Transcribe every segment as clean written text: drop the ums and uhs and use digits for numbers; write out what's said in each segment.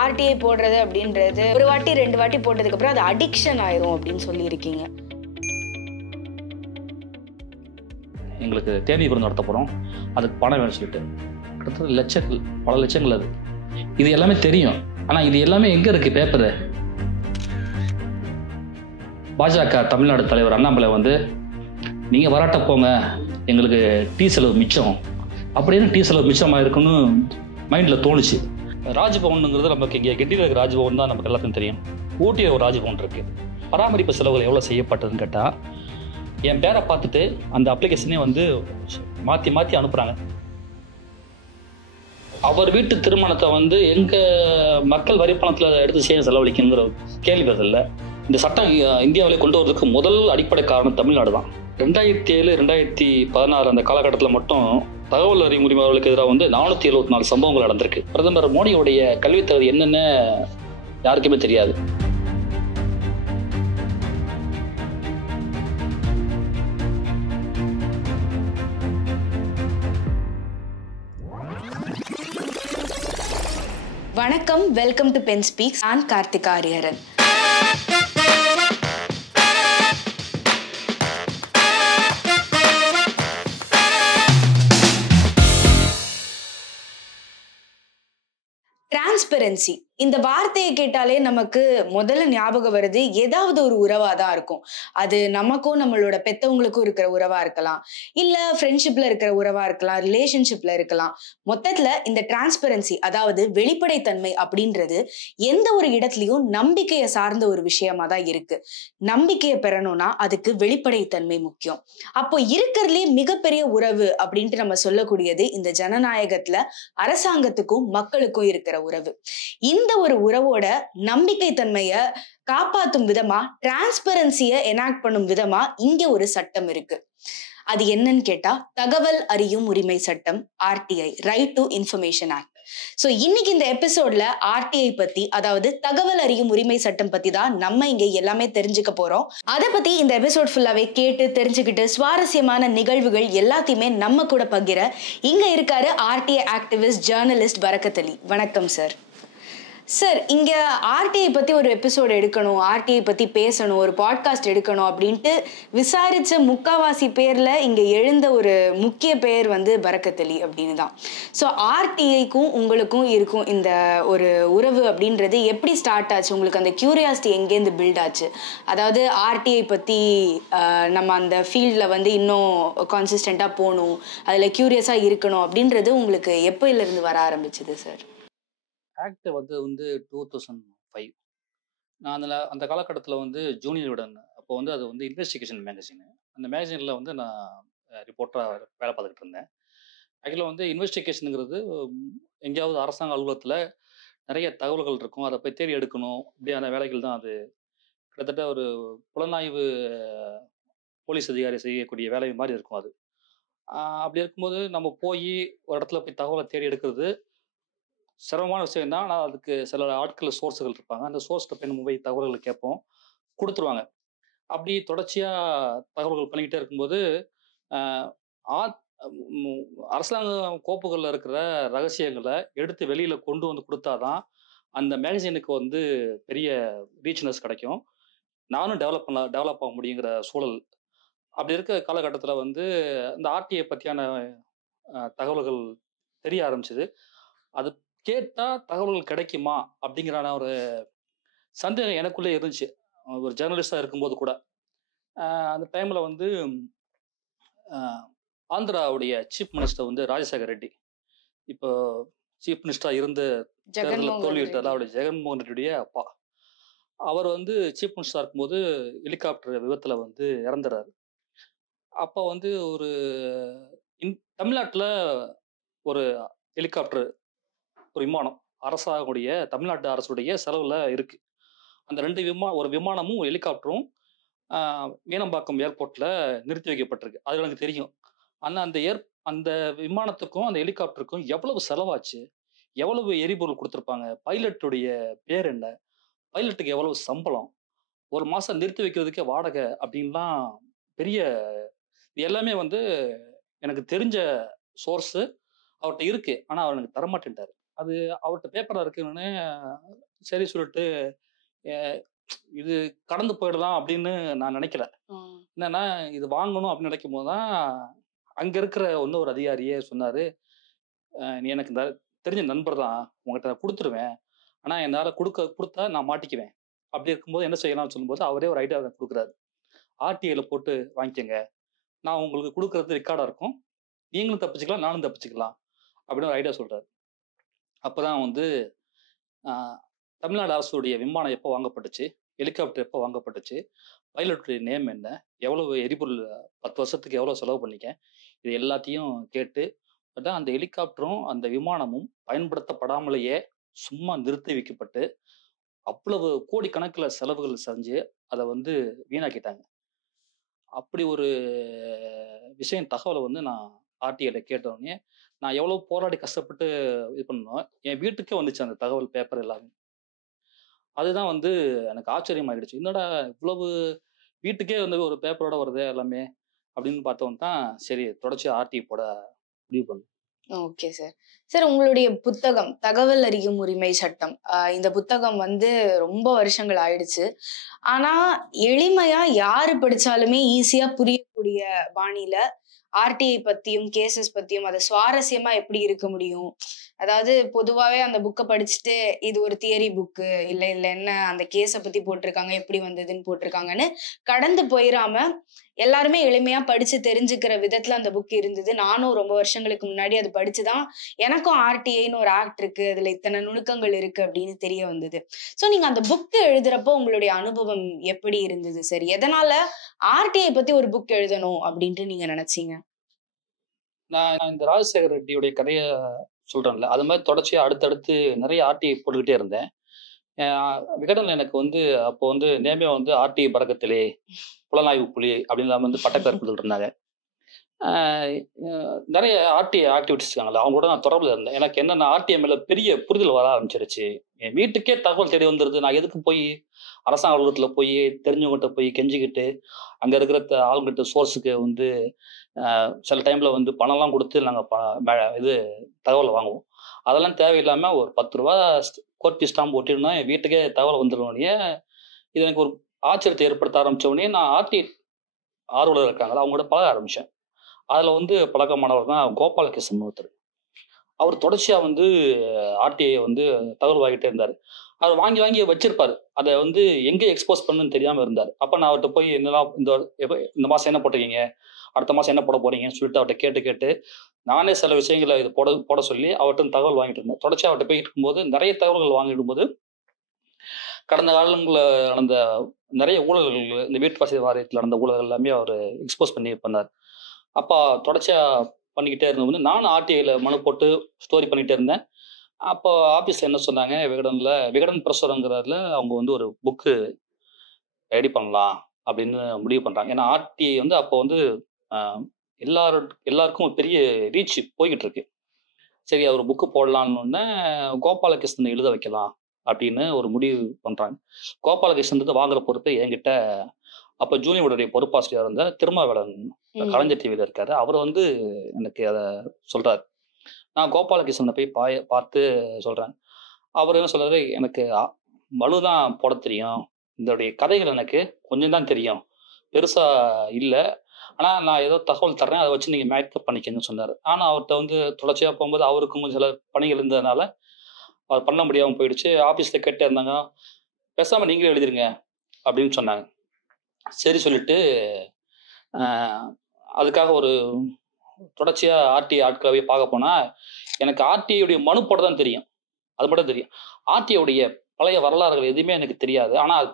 RTI போடுறது அப்படின்றது ஒரு வாட்டி 2 வாட்டி போட்டதுக்கு அப்புறம் அது அடிக்ஷன் ஆயிரும் அப்படின்னு சொல்லியிருக்கீங்க. எங்களுக்கு தேனி விருந்து நடத்த போகிறோம், அதுக்கு பணம் வேணும்னு சொல்லிட்டு கிட்டத்தட்ட லட்சங்கள், பல லட்சங்கள். அது இது எல்லாமே தெரியும். ஆனால் இது எல்லாமே எங்கே இருக்குது பேப்பரு? பாஜக தமிழ்நாடு தலைவர் அண்ணாமலை வந்து நீங்கள் வராட்ட போங்க, எங்களுக்கு டீ செலவு மிச்சம் அப்படின்னு, டீ செலவு மிச்சமாக இருக்குன்னு மைண்டில் தோணுச்சு. ராஜ்பவனுங்கிறது நமக்கு இங்கே கெட்டியில் இருக்கிற ராஜ்பவன் தான் நமக்கு எல்லாத்தையும் தெரியும். ஊட்டியில் ஒரு ராஜ்பவன் இருக்குது. பராமரிப்பு செலவுகள் எவ்வளோ செய்யப்பட்டதுன்னு கேட்டால், என் பேரை பார்த்துட்டு அந்த அப்ளிகேஷனே வந்து மாற்றி மாற்றி அனுப்புகிறாங்க. அவர் வீட்டு திருமணத்தை வந்து எங்கள் மக்கள் வரி பணத்தில் எடுத்து செய்ய செலவழிக்கணுங்கிற கேள்வி பதில். இந்த சட்டம் இந்தியாவிலே கொண்டு வரதுக்கு முதல் அடிப்படை காரணம் தமிழ்நாடு தான். 2007, 2016 அந்த காலகட்டத்தில் மட்டும் தகவல் அறியும் உரிமையாளர்களுக்கு எதிராக வந்து 474 சம்பவங்கள் நடந்திருக்கு. பிரதமர் மோடியோடைய கல்வித் தகுதி என்னன்னு யாருக்குமே தெரியாது. வணக்கம், வெல்கம் டு பென் ஸ்பீக்ஸ். நான் கார்த்திகா ஹரிஹரன். டிரான்ஸ்பரன்சி இந்த வார்த்தையை கேட்டாலே நமக்கு முதல்ல ஞாபகம் வருது ஏதாவது ஒரு உறவா தான் இருக்கும். அது நமக்கும் நம்மளோட பெத்தவங்களுக்கும் இருக்கிற உறவா இருக்கலாம், இல்ல ஃப்ரெண்ட்ஷிப்ல இருக்கிற உறவா இருக்கலாம், ரிலேஷன்ஷிப்ல இருக்கலாம். மொத்தத்துல இந்த டிரான்ஸ்பரன்சி, அதாவது வெளிப்படைத்தன்மை அப்படின்றது எந்த ஒரு இடத்துலயும் நம்பிக்கையை சார்ந்த ஒரு விஷயமா தான் இருக்கு. நம்பிக்கையை பெறணும்னா அதுக்கு வெளிப்படைத்தன்மை முக்கியம். அப்போ இருக்கிறதுலே மிகப்பெரிய உறவு அப்படின்ட்டு நம்ம சொல்லக்கூடியது இந்த ஜனநாயகத்துல அரசாங்கத்துக்கும் மக்களுக்கும் இருக்கிற உறவு. இந்த ஒரு உறவோட நம்பிக்கை தன்மைய காப்பாத்தும் விதமா, டிரான்ஸ்பரன்சியை எனாக்ட் பண்ணும் விதமா இங்க ஒரு சட்டம் இருக்கு. அது என்னன்னு கேட்டா தகவல் அறியும் உரிமை சட்டம், RTI, right to information act. So இன்னைக்கு இந்த எபிசோட்ல RTI பத்தி, அதாவது தகவல் அறியும் உரிமை சட்டம் பத்தி தான் நம்ம இங்க எல்லாமே தெரிஞ்சுக்க போறோம். அதை பத்தி இந்த எபிசோட் ஃபுல்லாவே கேட்டு தெரிஞ்சுக்கிட்டு சுவாரஸ்யமான நிகழ்வுகள் எல்லாத்தையுமே நம்ம கூட பகிர இங்க இருக்காரு RTI ஆக்டிவிஸ்ட், ஜேர்னலிஸ்ட் பரக்கத் அலி. வணக்கம் சார். சார், இங்க RTI பத்தி ஒரு எபிசோட் எடுக்கணும், RTI பத்தி பேசணும், ஒரு பாட்காஸ்ட் எடுக்கணும் அப்படின்ட்டு விசாரிச்ச முக்காவாசி பேர்ல இங்க எழுந்த ஒரு முக்கிய பெயர் வந்து பரக்கத் அலி அப்படின்னு தான். ஸோ RTIக்கும் உங்களுக்கும் இருக்கும் இந்த ஒரு உறவு அப்படின்றது எப்படி ஸ்டார்ட் ஆச்சு? உங்களுக்கு அந்த கியூரியாசிட்டி எங்கேருந்து பில்ட் ஆச்சு? அதாவது RTI பத்தி நம்ம அந்த ஃபீல்டில் வந்து இன்னும் கான்சிஸ்டண்ட்டாக போகணும், அதில் கியூரியஸாக இருக்கணும் அப்படின்றது உங்களுக்கு எப்போயிலிருந்து வர ஆரம்பிச்சுது சார்? ஆக்ட் வந்து 2005. நான் அந்த காலகட்டத்தில் வந்து ஜூனியர் விடன், அப்போ வந்து அது வந்து இன்வெஸ்டிகேஷன் மேகசின். அந்த மேகசினில் வந்து நான் ரிப்போர்ட்டராக வேலை பார்த்துக்கிட்டு இருந்தேன். ஆக்சுவலாக வந்து இன்வெஸ்டிகேஷனுங்கிறது எங்கேயாவது அரசாங்க அலுவலகத்தில் நிறைய தகவல்கள் இருக்கும், அதை போய் தேடி எடுக்கணும், இப்படியான வேலைகள் தான் அது. கிட்டத்தட்ட ஒரு புலனாய்வு போலீஸ் அதிகாரி செய்யக்கூடிய வேலை மாதிரி இருக்கும் அது. அப்படி இருக்கும்போது நம்ம போய் ஒரு இடத்துல போய் தகவலை தேடி எடுக்கிறது சிரமமான விஷயம் தான். ஆனால் அதுக்கு சில ஆட்கள், சோர்ஸுகள் இருப்பாங்க. அந்த சோர்ஸ்கிட்ட போய் நம்ம போய் தகவல்களை கேட்போம், கொடுத்துருவாங்க. அப்படி தொடர்ச்சியாக தகவல்கள் பண்ணிக்கிட்டே இருக்கும்போது அரசாங்க கோப்புகளில் இருக்கிற ரகசியங்களை எடுத்து வெளியில் கொண்டு வந்து கொடுத்தாதான் அந்த மேகசினுக்கு வந்து பெரிய ரீச்னஸ் கிடைக்கும், நானும் டெவலப் ஆக முடியுங்கிற சூழல். அப்படி இருக்க காலகட்டத்தில் வந்து இந்த RTI பற்றியான தகவல்கள் தெரிய ஆரம்பிச்சுது. அது கேட்டால் தகவல்கள் கிடைக்குமா அப்படிங்கிறான ஒரு சந்தேகம் எனக்குள்ளே இருந்துச்சு, ஒரு ஜேர்னலிஸ்டாக இருக்கும்போது கூட. அந்த டைமில் வந்து ஆந்திராவுடைய சீஃப் மினிஸ்டர் வந்து ராஜசேகர் ரெட்டி, இப்போ சீஃப் மினிஸ்டராக இருந்து தேர்தலில் தோல்வியிட்டார், அவருடைய ஜெகன்மோகன் ரெட்டியுடைய அப்பா. அவர் வந்து சீஃப் மினிஸ்டராக இருக்கும்போது ஹெலிகாப்டர் விபத்தில் வந்து இறந்துறாரு. அப்போ வந்து ஒரு தமிழ்நாட்டில் ஒரு ஹெலிகாப்டர், ஒரு விமானம் அரசாங்குடைய, தமிழ்நாட்டு அரசுடைய செலவில் இருக்கு. அந்த ஒரு விமானமும் ஒரு ஹெலிகாப்டரும் மீனம்பாக்கம் ஏர்போர்ட்டில் நிறுத்தி வைக்கப்பட்டிருக்கு. அது எனக்கு தெரியும். ஆனால் அந்த விமானத்துக்கும் அந்த ஹெலிகாப்டருக்கும் எவ்வளவு செலவாச்சு, எவ்வளவு எரிபொருள் கொடுத்துருப்பாங்க, பைலட்டுடைய பேர் என்ன, பைலட்டுக்கு எவ்வளவு சம்பளம், ஒரு மாதம் நிறுத்தி வைக்கிறதுக்கே வாடகை அப்படின்லாம் பெரிய எல்லாமே வந்து எனக்கு தெரிஞ்ச சோர்ஸு அவர்கிட்ட இருக்கு. ஆனால் அவர் எனக்கு தரமாட்டேன்ட்டார். அது அவர்கிட்ட பேப்பராக இருக்குன்னு சரி சொல்லிட்டு இது கடந்து போயிடலாம் அப்படின்னு நான் நினைக்கல. என்னன்னா இது வாங்கணும் அப்படின்னு நினைக்கும் போது தான் அங்கே இருக்கிற ஒரு அதிகாரியே சொன்னார், நீ எனக்கு தெரிஞ்ச நண்பர் தான், உங்கள்கிட்ட கொடுத்துருவேன், ஆனால் என்னால் கொடுத்தா நான் மாட்டிக்குவேன். அப்படி இருக்கும்போது என்ன செய்யலாம்னு சொல்லும்போது அவரே ஒரு ஐடியா கொடுக்குறாரு. ஆர்டிஐல போட்டு வாங்கிக்கோங்க, நான் உங்களுக்கு கொடுக்கறது ரெக்கார்டாக இருக்கும், நீங்களும் தப்பிச்சுக்கலாம் நானும் தப்பிச்சுக்கலாம் அப்படின்னு ஒரு ஐடியா சொல்கிறார். அப்போ தான் தமிழ்நாடு அரசுடைய விமானம் எப்போ வாங்கப்பட்டுச்சு, ஹெலிகாப்டர் எப்போ வாங்கப்பட்டுச்சு, பைலட்டுடைய நேம் என்ன, எவ்வளவு எரிபொருள் 10 வருஷத்துக்கு எவ்வளோ செலவு பண்ணிக்க, இது எல்லாத்தையும் கேட்டு அதான் அந்த ஹெலிகாப்டரும் அந்த விமானமும் பயன்படுத்தப்படாமலேயே சும்மா நிறுத்தி வைக்கப்பட்டு அவ்வளவு கோடிக்கணக்கில் செலவுகள் செஞ்சு அதை வீணாக்கிட்டாங்க. அப்படி ஒரு விஷயம் தகவலை நான் ஆர்டிஐல கேட்டோடனே நான் எவ்வளோ போராடி கஷ்டப்பட்டு இது பண்ணோம், என் வீட்டுக்கே வந்துச்சு அந்த தகவல் பேப்பர் எல்லாமே. அதுதான் எனக்கு ஆச்சரியமாயிடுச்சு, என்னடா இவ்வளவு வீட்டுக்கே ஒரு பேப்பரோட வருது எல்லாமே அப்படின்னு பார்த்தோம் தான் சரி தொடர்ச்சி ஆர்டிஐ போட முடிவு பண்ணு. Okay sir. சார், உங்களுடைய புத்தகம் தகவல் அறியும் உரிமை சட்டம், இந்த புத்தகம் ரொம்ப வருஷங்கள் ஆயிடுச்சு. ஆனா எளிமையா யாரு படிச்சாலுமே ஈஸியா புரியக்கூடிய பாணியில ஆர்டிஐ பத்தியும் கேசஸ் பத்தியும் அதை சுவாரஸ்யமா எப்படி இருக்க முடியும்? அதாவது பொதுவாவே அந்த புக்கை படிச்சுட்டு இது ஒரு தியரி புக்கு, இல்ல இல்ல என்ன அந்த கேஸை பத்தி போட்டிருக்காங்க, எப்படி வந்ததுன்னு போட்டிருக்காங்கன்னு கடந்து போயிடாம எல்லாருமே எளிமையா படிச்சு தெரிஞ்சுக்கிற விதத்துல அந்த புக் இருந்தது. நானும் ரொம்ப வருஷங்களுக்கு முன்னாடி அது படிச்சுதான் எனக்கும் ஆர்டிஐன்னு ஒரு ஆக்ட் இருக்கு, அதுல இத்தனை நுணுக்கங்கள் இருக்கு அப்படின்னு தெரிய வந்தது. சோ நீங்க அந்த புக் எழுதுறப்போ உங்களுடைய அனுபவம் எப்படி இருந்தது சார்? எதனால ஆர்டிஐ பத்தி ஒரு புக் எழுதணும் அப்படின்ட்டு நீங்க நினைச்சீங்க? நான் இந்த ராஜசேகர ரெட்டியுடைய கதையை சொல்றேன்ல, அது மாதிரி தொடர்ச்சியா அடுத்தடுத்து நிறைய ஆர்டிஐ போட்டுக்கிட்டே இருந்தேன். விகடன் எனக்கு அப்போ நேமே ஆர்டிஐ பறக்கத்திலே புலனாய்வு புலி அப்படின்னு பட்டப்பேர் கொடுத்துட்டு இருந்தாங்க. நிறைய ஆர்டிஐ ஆக்டிவிட்டிஸ் இருக்காங்களா, அவங்க கூட நான் தொடர்பில் இருந்தேன். எனக்கு என்னென்ன ஆர்டிஐ மேல பெரிய புரிதல் வர ஆரம்பிச்சிருச்சு. என் வீட்டுக்கே தகவல் தேடி வந்துருது. நான் எதுக்கு போய் அரசாங்க அலுவலகத்தில் போய் தெரிஞ்சவங்ககிட்ட போய் கெஞ்சிக்கிட்டு அங்கே இருக்கிற ஆளுங்கிட்ட சோர்ஸுக்கு சில டைமில் பணம்லாம் கொடுத்து நாங்கள் இது தகவலை வாங்குவோம். அதெல்லாம் தேவையில்லாமல் ஒரு 10 ரூபா கோர்ட் ஸ்டாம்ப் ஒட்டிருந்தோம், என் வீட்டுக்கே தகவல் வந்துடுவோடனே இது எனக்கு ஒரு ஆச்சரியத்தை ஏற்படுத்த ஆரம்பித்த உடனே நான் ஆர்டிஐ ஆர்வலர் இருக்காங்களா அவங்க கூட பழக ஆரம்பித்தேன். அதில் பழக்கமானவர் தான் கோபாலகிருஷ்ணன் ஒருத்தர். அவர் தொடர்ச்சியாக ஆர்டிஐ தகவல் வாங்கிட்டே இருந்தார். அவர் வாங்கி வாங்கி வச்சிருப்பார். அதை எங்கே எக்ஸ்போஸ் பண்ணுன்னு தெரியாமல் இருந்தார். அப்போ நான் அவர்கிட்ட போய் என்னெல்லாம் இந்த மாதம் என்ன போட்டிருக்கீங்க, அடுத்த மாதம் என்ன போட போறீங்கன்னு சொல்லிட்டு அவர்கிட்ட கேட்டு நானே சில விஷயங்களை இது போட சொல்லி அவர்கிட்ட தகவல் வாங்கிட்டு இருந்தேன். தொடர்ச்சியாக அவர்கிட்ட போய் இருக்கும்போது நிறைய தகவல்கள் வாங்கிடும்போது கடந்த காலங்களில் நடந்த நிறைய ஊழல்கள், இந்த வீட்டு வசதி வாரியத்தில் நடந்த ஊழல்கள் எல்லாமே அவர் எக்ஸ்போஸ் பண்ணார். அப்போ தொடர்ச்சியாக பண்ணிக்கிட்டே இருந்தபோது நானும் ஆர்டிஐயில் மனு போட்டு ஸ்டோரி பண்ணிகிட்டே இருந்தேன். அப்போ ஆஃபீஸில் என்ன சொன்னாங்க, விகடன் பிரசுரங்கிறதுல அவங்க ஒரு புக்கு ரெடி பண்ணலாம் அப்படின்னு முடிவு பண்ணுறாங்க. ஏன்னா ஆர்டிஐ அப்போ எல்லாருக்கும் ஒரு பெரிய ரீச் போய்கிட்டு இருக்கு. சரி அவர் புக்கு போடலான்னு கோபாலகிருஷ்ணன் எழுத வைக்கலாம் அப்படின்னு ஒரு முடிவு பண்ணுறாங்க. கோபாலகிருஷ்ணன் வாங்குற பொறுப்பு என்கிட்ட அப்போ ஜூனியருடைய பொறுப்பாசிரியர் இருந்த திருமாவேலன் கலைஞர் டிவியில் இருக்காரு. அவர் எனக்கு அதை சொல்றாரு. நான் கோபாலகிருஷ்ணனை போய் பார்த்து சொல்றேன். அவர் என்ன சொல்றாரு, எனக்கு மனுதான் போட தெரியும், இதோடைய கதைகள் எனக்கு கொஞ்சம் தான் தெரியும், பெருசா இல்லை, ஆனால் நான் ஏதோ தகவல் தர்றேன், அதை வச்சு நீங்கள் மேக்கப் பண்ணிக்கன்னு சொன்னார். ஆனால் அவர்கிட்ட தொடர்ச்சியாக போகும்போது அவருக்கும் சில பணிகள் இருந்ததுனால அவர் பண்ண முடியாமல் போயிடுச்சு. ஆஃபீஸில் கேட்டே இருந்தாங்க, பேசாமல் நீங்களே எழுதிருங்க அப்படின்னு சொன்னாங்க. சரி சொல்லிட்டு அதுக்காக ஒரு தொடர்ச்சியாக ஆர்டிஐ ஆட்களாவே பார்க்க போனால் எனக்கு ஆர்டிஐடைய மனு போட தான் தெரியும், அது மட்டும் தெரியும். ஆர்டிஐடைய பழைய வரலாறுகள் எதுவுமே எனக்கு தெரியாது. ஆனால் அது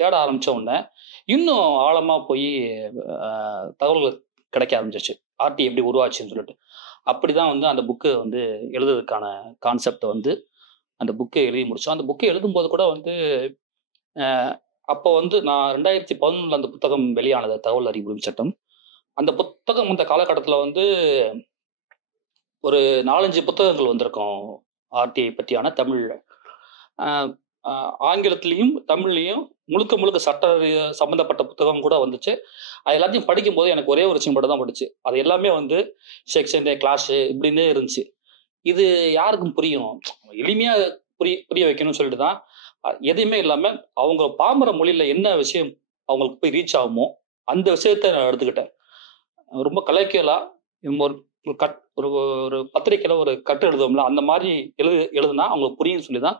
தேட ஆரம்பித்த உடனே இன்னும் ஆழமாக போய் தகவல்கள் கிடைக்க ஆரம்பிச்சிச்சு, ஆர்டிஐ எப்படி உருவாச்சுன்னு சொல்லிட்டு. அப்படி தான் அந்த புக்கு எழுதுறதுக்கான கான்செப்டை அந்த புக்கை எழுதி முடித்தோம். அந்த புக்கை எழுதும்போது கூட அப்போ நான் 2011 அந்த புத்தகம் வெளியானது, தகவல் அறியும் உரிமை சட்டம். அந்த புத்தகம் அந்த காலகட்டத்தில் ஒரு 4-5 புத்தகங்கள் வந்திருக்கும் ஆர்டிஐ பற்றியான தமிழில். ஆங்கிலத்திலையும் தமிழ்லையும் முழுக்க சட்ட சம்மந்தப்பட்ட புத்தகம் கூட வந்துச்சு. அது எல்லாத்தையும் படிக்கும்போது எனக்கு ஒரே ஒரு விஷயம் மட்டும் தான் படிச்சு, அது எல்லாமே செக்ஷன் கிளாஸு இப்படின்னே இருந்துச்சு. இது யாருக்கும் புரியும், எளிமையா புரிய வைக்கணும்னு சொல்லிட்டு தான் எதையுமே இல்லாம அவங்க பாமர மொழியில என்ன விஷயம் அவங்களுக்கு போய் ரீச் ஆகுமோ அந்த விஷயத்த நான் எடுத்துக்கிட்டேன். ரொம்ப கலைக்கியலா ஒரு பத்திரிக்கையில ஒரு கட்டு எழுதுவோம்ல, அந்த மாதிரி எழுதுனா அவங்களுக்கு புரியும் சொல்லிதான்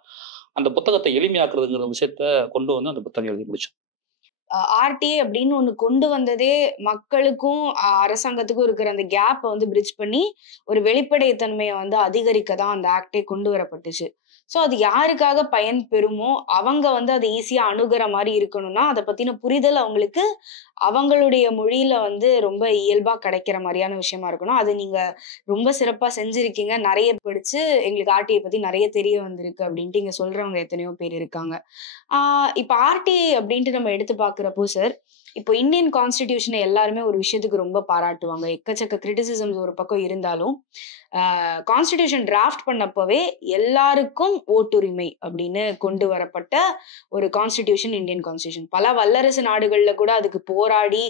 அந்த புத்தகத்தை எளிமையாக்குறதுங்கிற விஷயத்த கொண்டு வந்து அந்த புத்தகம் எழுதி முடிச்சோம். ஆர்டிஏ அப்படின்னு ஒண்ணு கொண்டு வந்ததே மக்களுக்கும் அரசாங்கத்துக்கும் இருக்கிற அந்த கேப்பை வந்து பிரிட்ஜ் பண்ணி ஒரு வெளிப்படைத்தன்மையை வந்து அதிகரிக்க தான் அந்த ஆக்டே கொண்டு வரப்பட்டுச்சு. ஸோ அது யாருக்காக பயன் பெறுமோ அவங்க வந்து அதை ஈஸியா அணுகிற மாதிரி இருக்கணும்னா அதை பத்தின புரிதல் அவங்களுக்கு அவங்களுடைய மொழியில வந்து ரொம்ப இயல்பா கிடைக்கிற மாதிரியான விஷயமா இருக்கணும். அது நீங்க ரொம்ப சிறப்பா செஞ்சிருக்கீங்க. நிறைய படிச்சு எங்களுக்கு ஆர்டிஐ பத்தி நிறைய தெரிய வந்திருக்கு அப்படின்ட்டு இங்க சொல்றவங்க எத்தனையோ பேர் இருக்காங்க. இப்ப ஆர்டிஐ அப்படின்ட்டு நம்ம எடுத்து பாக்குறப்போ சார், இப்போ இந்தியன் கான்ஸ்டிடியூஷனை எல்லாருமே ஒரு விஷயத்துக்கு ரொம்ப பாராட்டுவாங்க. எக்கச்சக்க கிரிட்டிசிசம்ஸ் ஒரு பக்கம் இருந்தாலும் கான்ஸ்டிடியூஷன் டிராஃப்ட் பண்ணப்பவே எல்லாருக்கும் ஓட்டுரிமை அப்படின்னு கொண்டு வரப்பட்ட ஒரு கான்ஸ்டிடியூஷன் இந்தியன் கான்ஸ்டிடியூஷன். பல வல்லரசு நாடுகள்ல கூட அதுக்கு போராடி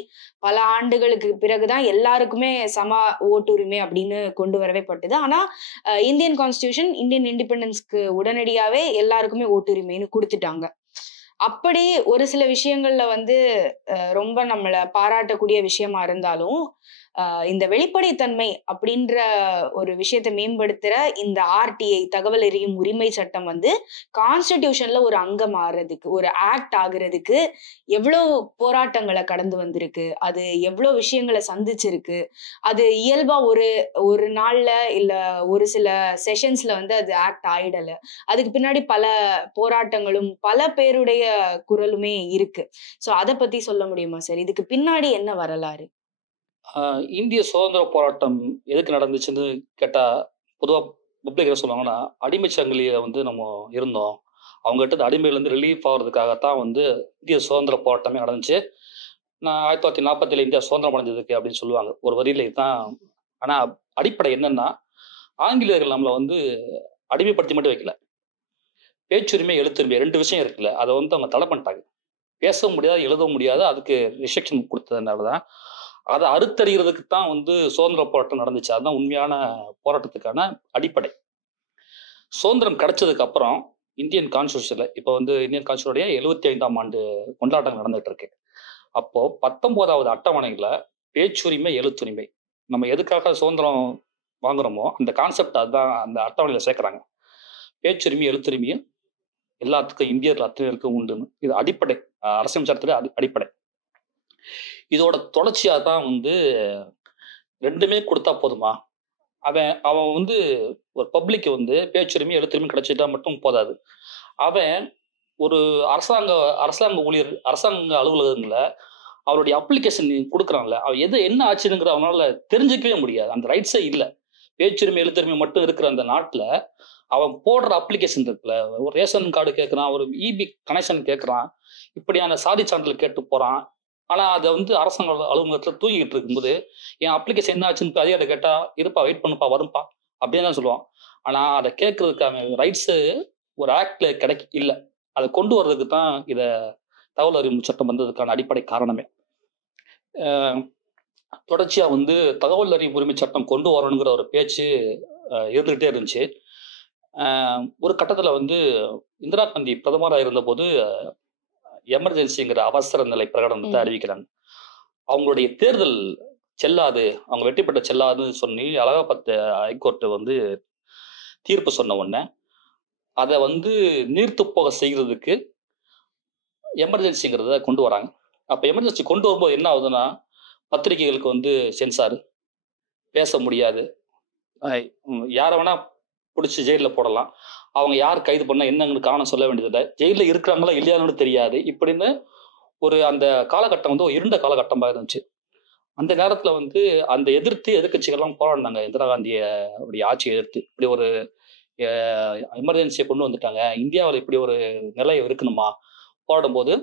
பல ஆண்டுகளுக்கு பிறகுதான் எல்லாருக்குமே சம ஓட்டுரிமை அப்படின்னு கொண்டு வரவே பட்டது. ஆனா இந்தியன் கான்ஸ்டிடியூஷன் இந்தியன் இண்டிபெண்டன்ஸ்க்கு உடனடியாவே எல்லாருக்குமே ஓட்டுரிமைன்னு கொடுத்துட்டாங்க. அப்படி ஒரு சில விஷயங்கள்ல வந்து ரொம்ப நம்மள பாராட்டக்கூடிய விஷயமா இருந்தாலும் இந்த வெளிப்படைத்தன்மை அப்படின்ற ஒரு விஷயத்தை மேம்படுத்துற இந்த ஆர்டிஐ தகவல் அறியும் உரிமை சட்டம் வந்து கான்ஸ்டிடியூஷன்ல ஒரு அங்கம் ஆகிறதுக்கு, ஒரு ஆக்ட் ஆகுறதுக்கு எவ்வளவு போராட்டங்களை கடந்து வந்திருக்கு, அது எவ்வளவு விஷயங்களை சந்திச்சிருக்கு. அது இயல்பா ஒரு நாள்ல இல்ல ஒரு சில செஷன்ஸ்ல வந்து அது ஆக்ட் ஆயிடல. அதுக்கு பின்னாடி பல போராட்டங்களும் பல பேருடைய குரலுமே இருக்கு. சோ அத பத்தி சொல்ல முடியுமா சார்? இதுக்கு பின்னாடி என்ன வரலாறு? இந்திய சுதந்திர போராட்டம் எதுக்கு நடந்துச்சுன்னு கேட்டா, பொதுவா பப்ளிக் என்ன சொல்லுவாங்கன்னா, அடிமை சங்கிலியில வந்து நம்ம இருந்தோம், அவங்ககிட்ட அடிமையிலேருந்து ரிலீஃப் ஆகிறதுக்காகத்தான் வந்து இந்திய சுதந்திர போராட்டமே நடந்துச்சு. நான் 1947 இந்தியா சுதந்திரம் அடைஞ்சதுக்கு அப்படின்னு சொல்லுவாங்க ஒரு வரியில தான். ஆனா அடிப்படை என்னன்னா, ஆங்கிலேயர்கள் நம்மளை வந்து அடிமைப்படுத்தி மட்டும் வைக்கல, பேச்சுரிமை எழுத்துரிமை 2 விஷயம் இருக்குல்ல, அதை வந்து அவங்க தடை பண்ணிட்டாங்க. பேசவும் முடியாது, எழுதவும் முடியாது, அதுக்கு ரிஸ்ட்ரிக்ஷன் கொடுத்ததுனாலதான் அதை அறுத்தறிகிறதுக்கு தான் வந்து சுதந்திர போராட்டம் நடந்துச்சு. அதுதான் உண்மையான போராட்டத்துக்கான அடிப்படை. சுதந்திரம் கிடைச்சதுக்கு அப்புறம் இந்தியன் கான்ஸ்டியூஷன்ல இப்போ வந்து இந்தியன் கான்ஸ்டியூஷனுடைய 75ஆம் ஆண்டு கொண்டாட்டம் நடந்துட்டு இருக்கு. அப்போ 19வது அட்டவணையில பேச்சுரிமை எழுத்துரிமை நம்ம எதுக்காக சுதந்திரம் வாங்குறோமோ அந்த கான்செப்ட் அதுதான் அந்த அட்டவணையில சேர்க்கிறாங்க. பேச்சுரிமை எழுத்துரிமையும் எல்லாத்துக்கும் இந்தியர்கள் அத்தனைக்கும் உண்டுன்னு. இது அடிப்படை, அரசியல் சட்டத்துல அடிப்படை. இதோட தொடர்ச்சியா தான் வந்து 2மே கொடுத்தா போதுமா, அவன் வந்து ஒரு பப்ளிக் வந்து பேச்சுரிமை எழுத்துரிமை கிடைச்சிட்டா மட்டும் போதாது. அவன் ஒரு அரசாங்க ஊழியர், அரசாங்க அலுவலகங்களை அவருடைய அப்ளிகேஷன் கொடுக்குறான்ல, அவன் என்ன ஆச்சுங்கிற அவனால தெரிஞ்சுக்கவே முடியாது. அந்த ரைட்ஸே இல்லை. பேச்சுரிமை எழுத்துரிமை மட்டும் இருக்கிற அந்த நாட்டில் அவன் போடுற அப்ளிகேஷன் இருக்குல்ல, ஒரு ரேஷன் கார்டு கேட்குறான், ஒரு இபி கனெக்ஷன் கேட்குறான், இப்படியான சாதி சான்றிதழ் கேட்டு போகிறான். ஆனால் அதை வந்து அரசாங்க அலுவலகத்தில் தூங்கிட்டு இருக்கும்போது என் அப்ளிகேஷன் என்ன ஆச்சுன்னு அதிகாரி கேட்டால், இருப்பா வெயிட் பண்ணுப்பா வரும்பா அப்படின்னு தான் சொல்லுவான். ஆனால் அதை கேட்கறதுக்கான ரைட்ஸு ஒரு ஆக்ட்ல இல்லை. அதை கொண்டு வர்றதுக்கு தான் இதை தகவல் அறிவு சட்டம் வந்ததுக்கான அடிப்படை காரணமே. தொடர்ச்சியாக வந்து தகவல் அறிவு உரிமை சட்டம் கொண்டு வரணுங்கிற ஒரு பேச்சு இருந்துகிட்டே இருந்துச்சு. ஒரு கட்டத்தில் வந்து இந்திரா காந்தி பிரதமராக இருந்தபோது எமர்ஜென்சிங்கிற அவசர நிலை பிரகடனத்தை அறிவிக்கிறாங்க. அவங்களுடைய தேர்தல் செல்லாது, அவங்க வெற்றி பெற்ற செல்லாதுன்னு சொல்லி அலகாபாத் ஹைகோர்ட்டு வந்து தீர்ப்பு சொன்ன உடனே அதை வந்து நீர்த்து போக செய்கிறதுக்கு எமர்ஜென்சிங்கிறத கொண்டு வராங்க. அப்போ எமர்ஜென்சி கொண்டு வரும்போது என்ன ஆகுதுன்னா, பத்திரிகைகளுக்கு வந்து சென்சார், பேச முடியாது, யாரை வேணா பிடிச்சி ஜெயிலில் போடலாம், அவங்க யார் கைது பண்ணால் என்னங்கன்னு காரணம் சொல்ல வேண்டியதில்லை, ஜெயிலில் இருக்கிறாங்களா இல்லையான்னு தெரியாது, இப்படின்னு ஒரு அந்த காலகட்டம் வந்து ஒரு இருண்ட காலகட்டமாக இருந்துச்சு. அந்த நேரத்தில் வந்து அந்த எதிர்கட்சிகள்லாம் போராடினாங்க இந்திரா காந்திய அப்படி ஆட்சியை எதிர்த்து. இப்படி ஒரு எமர்ஜென்சியை கொண்டு வந்துட்டாங்க, இந்தியாவில் இப்படி ஒரு நிலை இருக்கணுமா போராடும்போது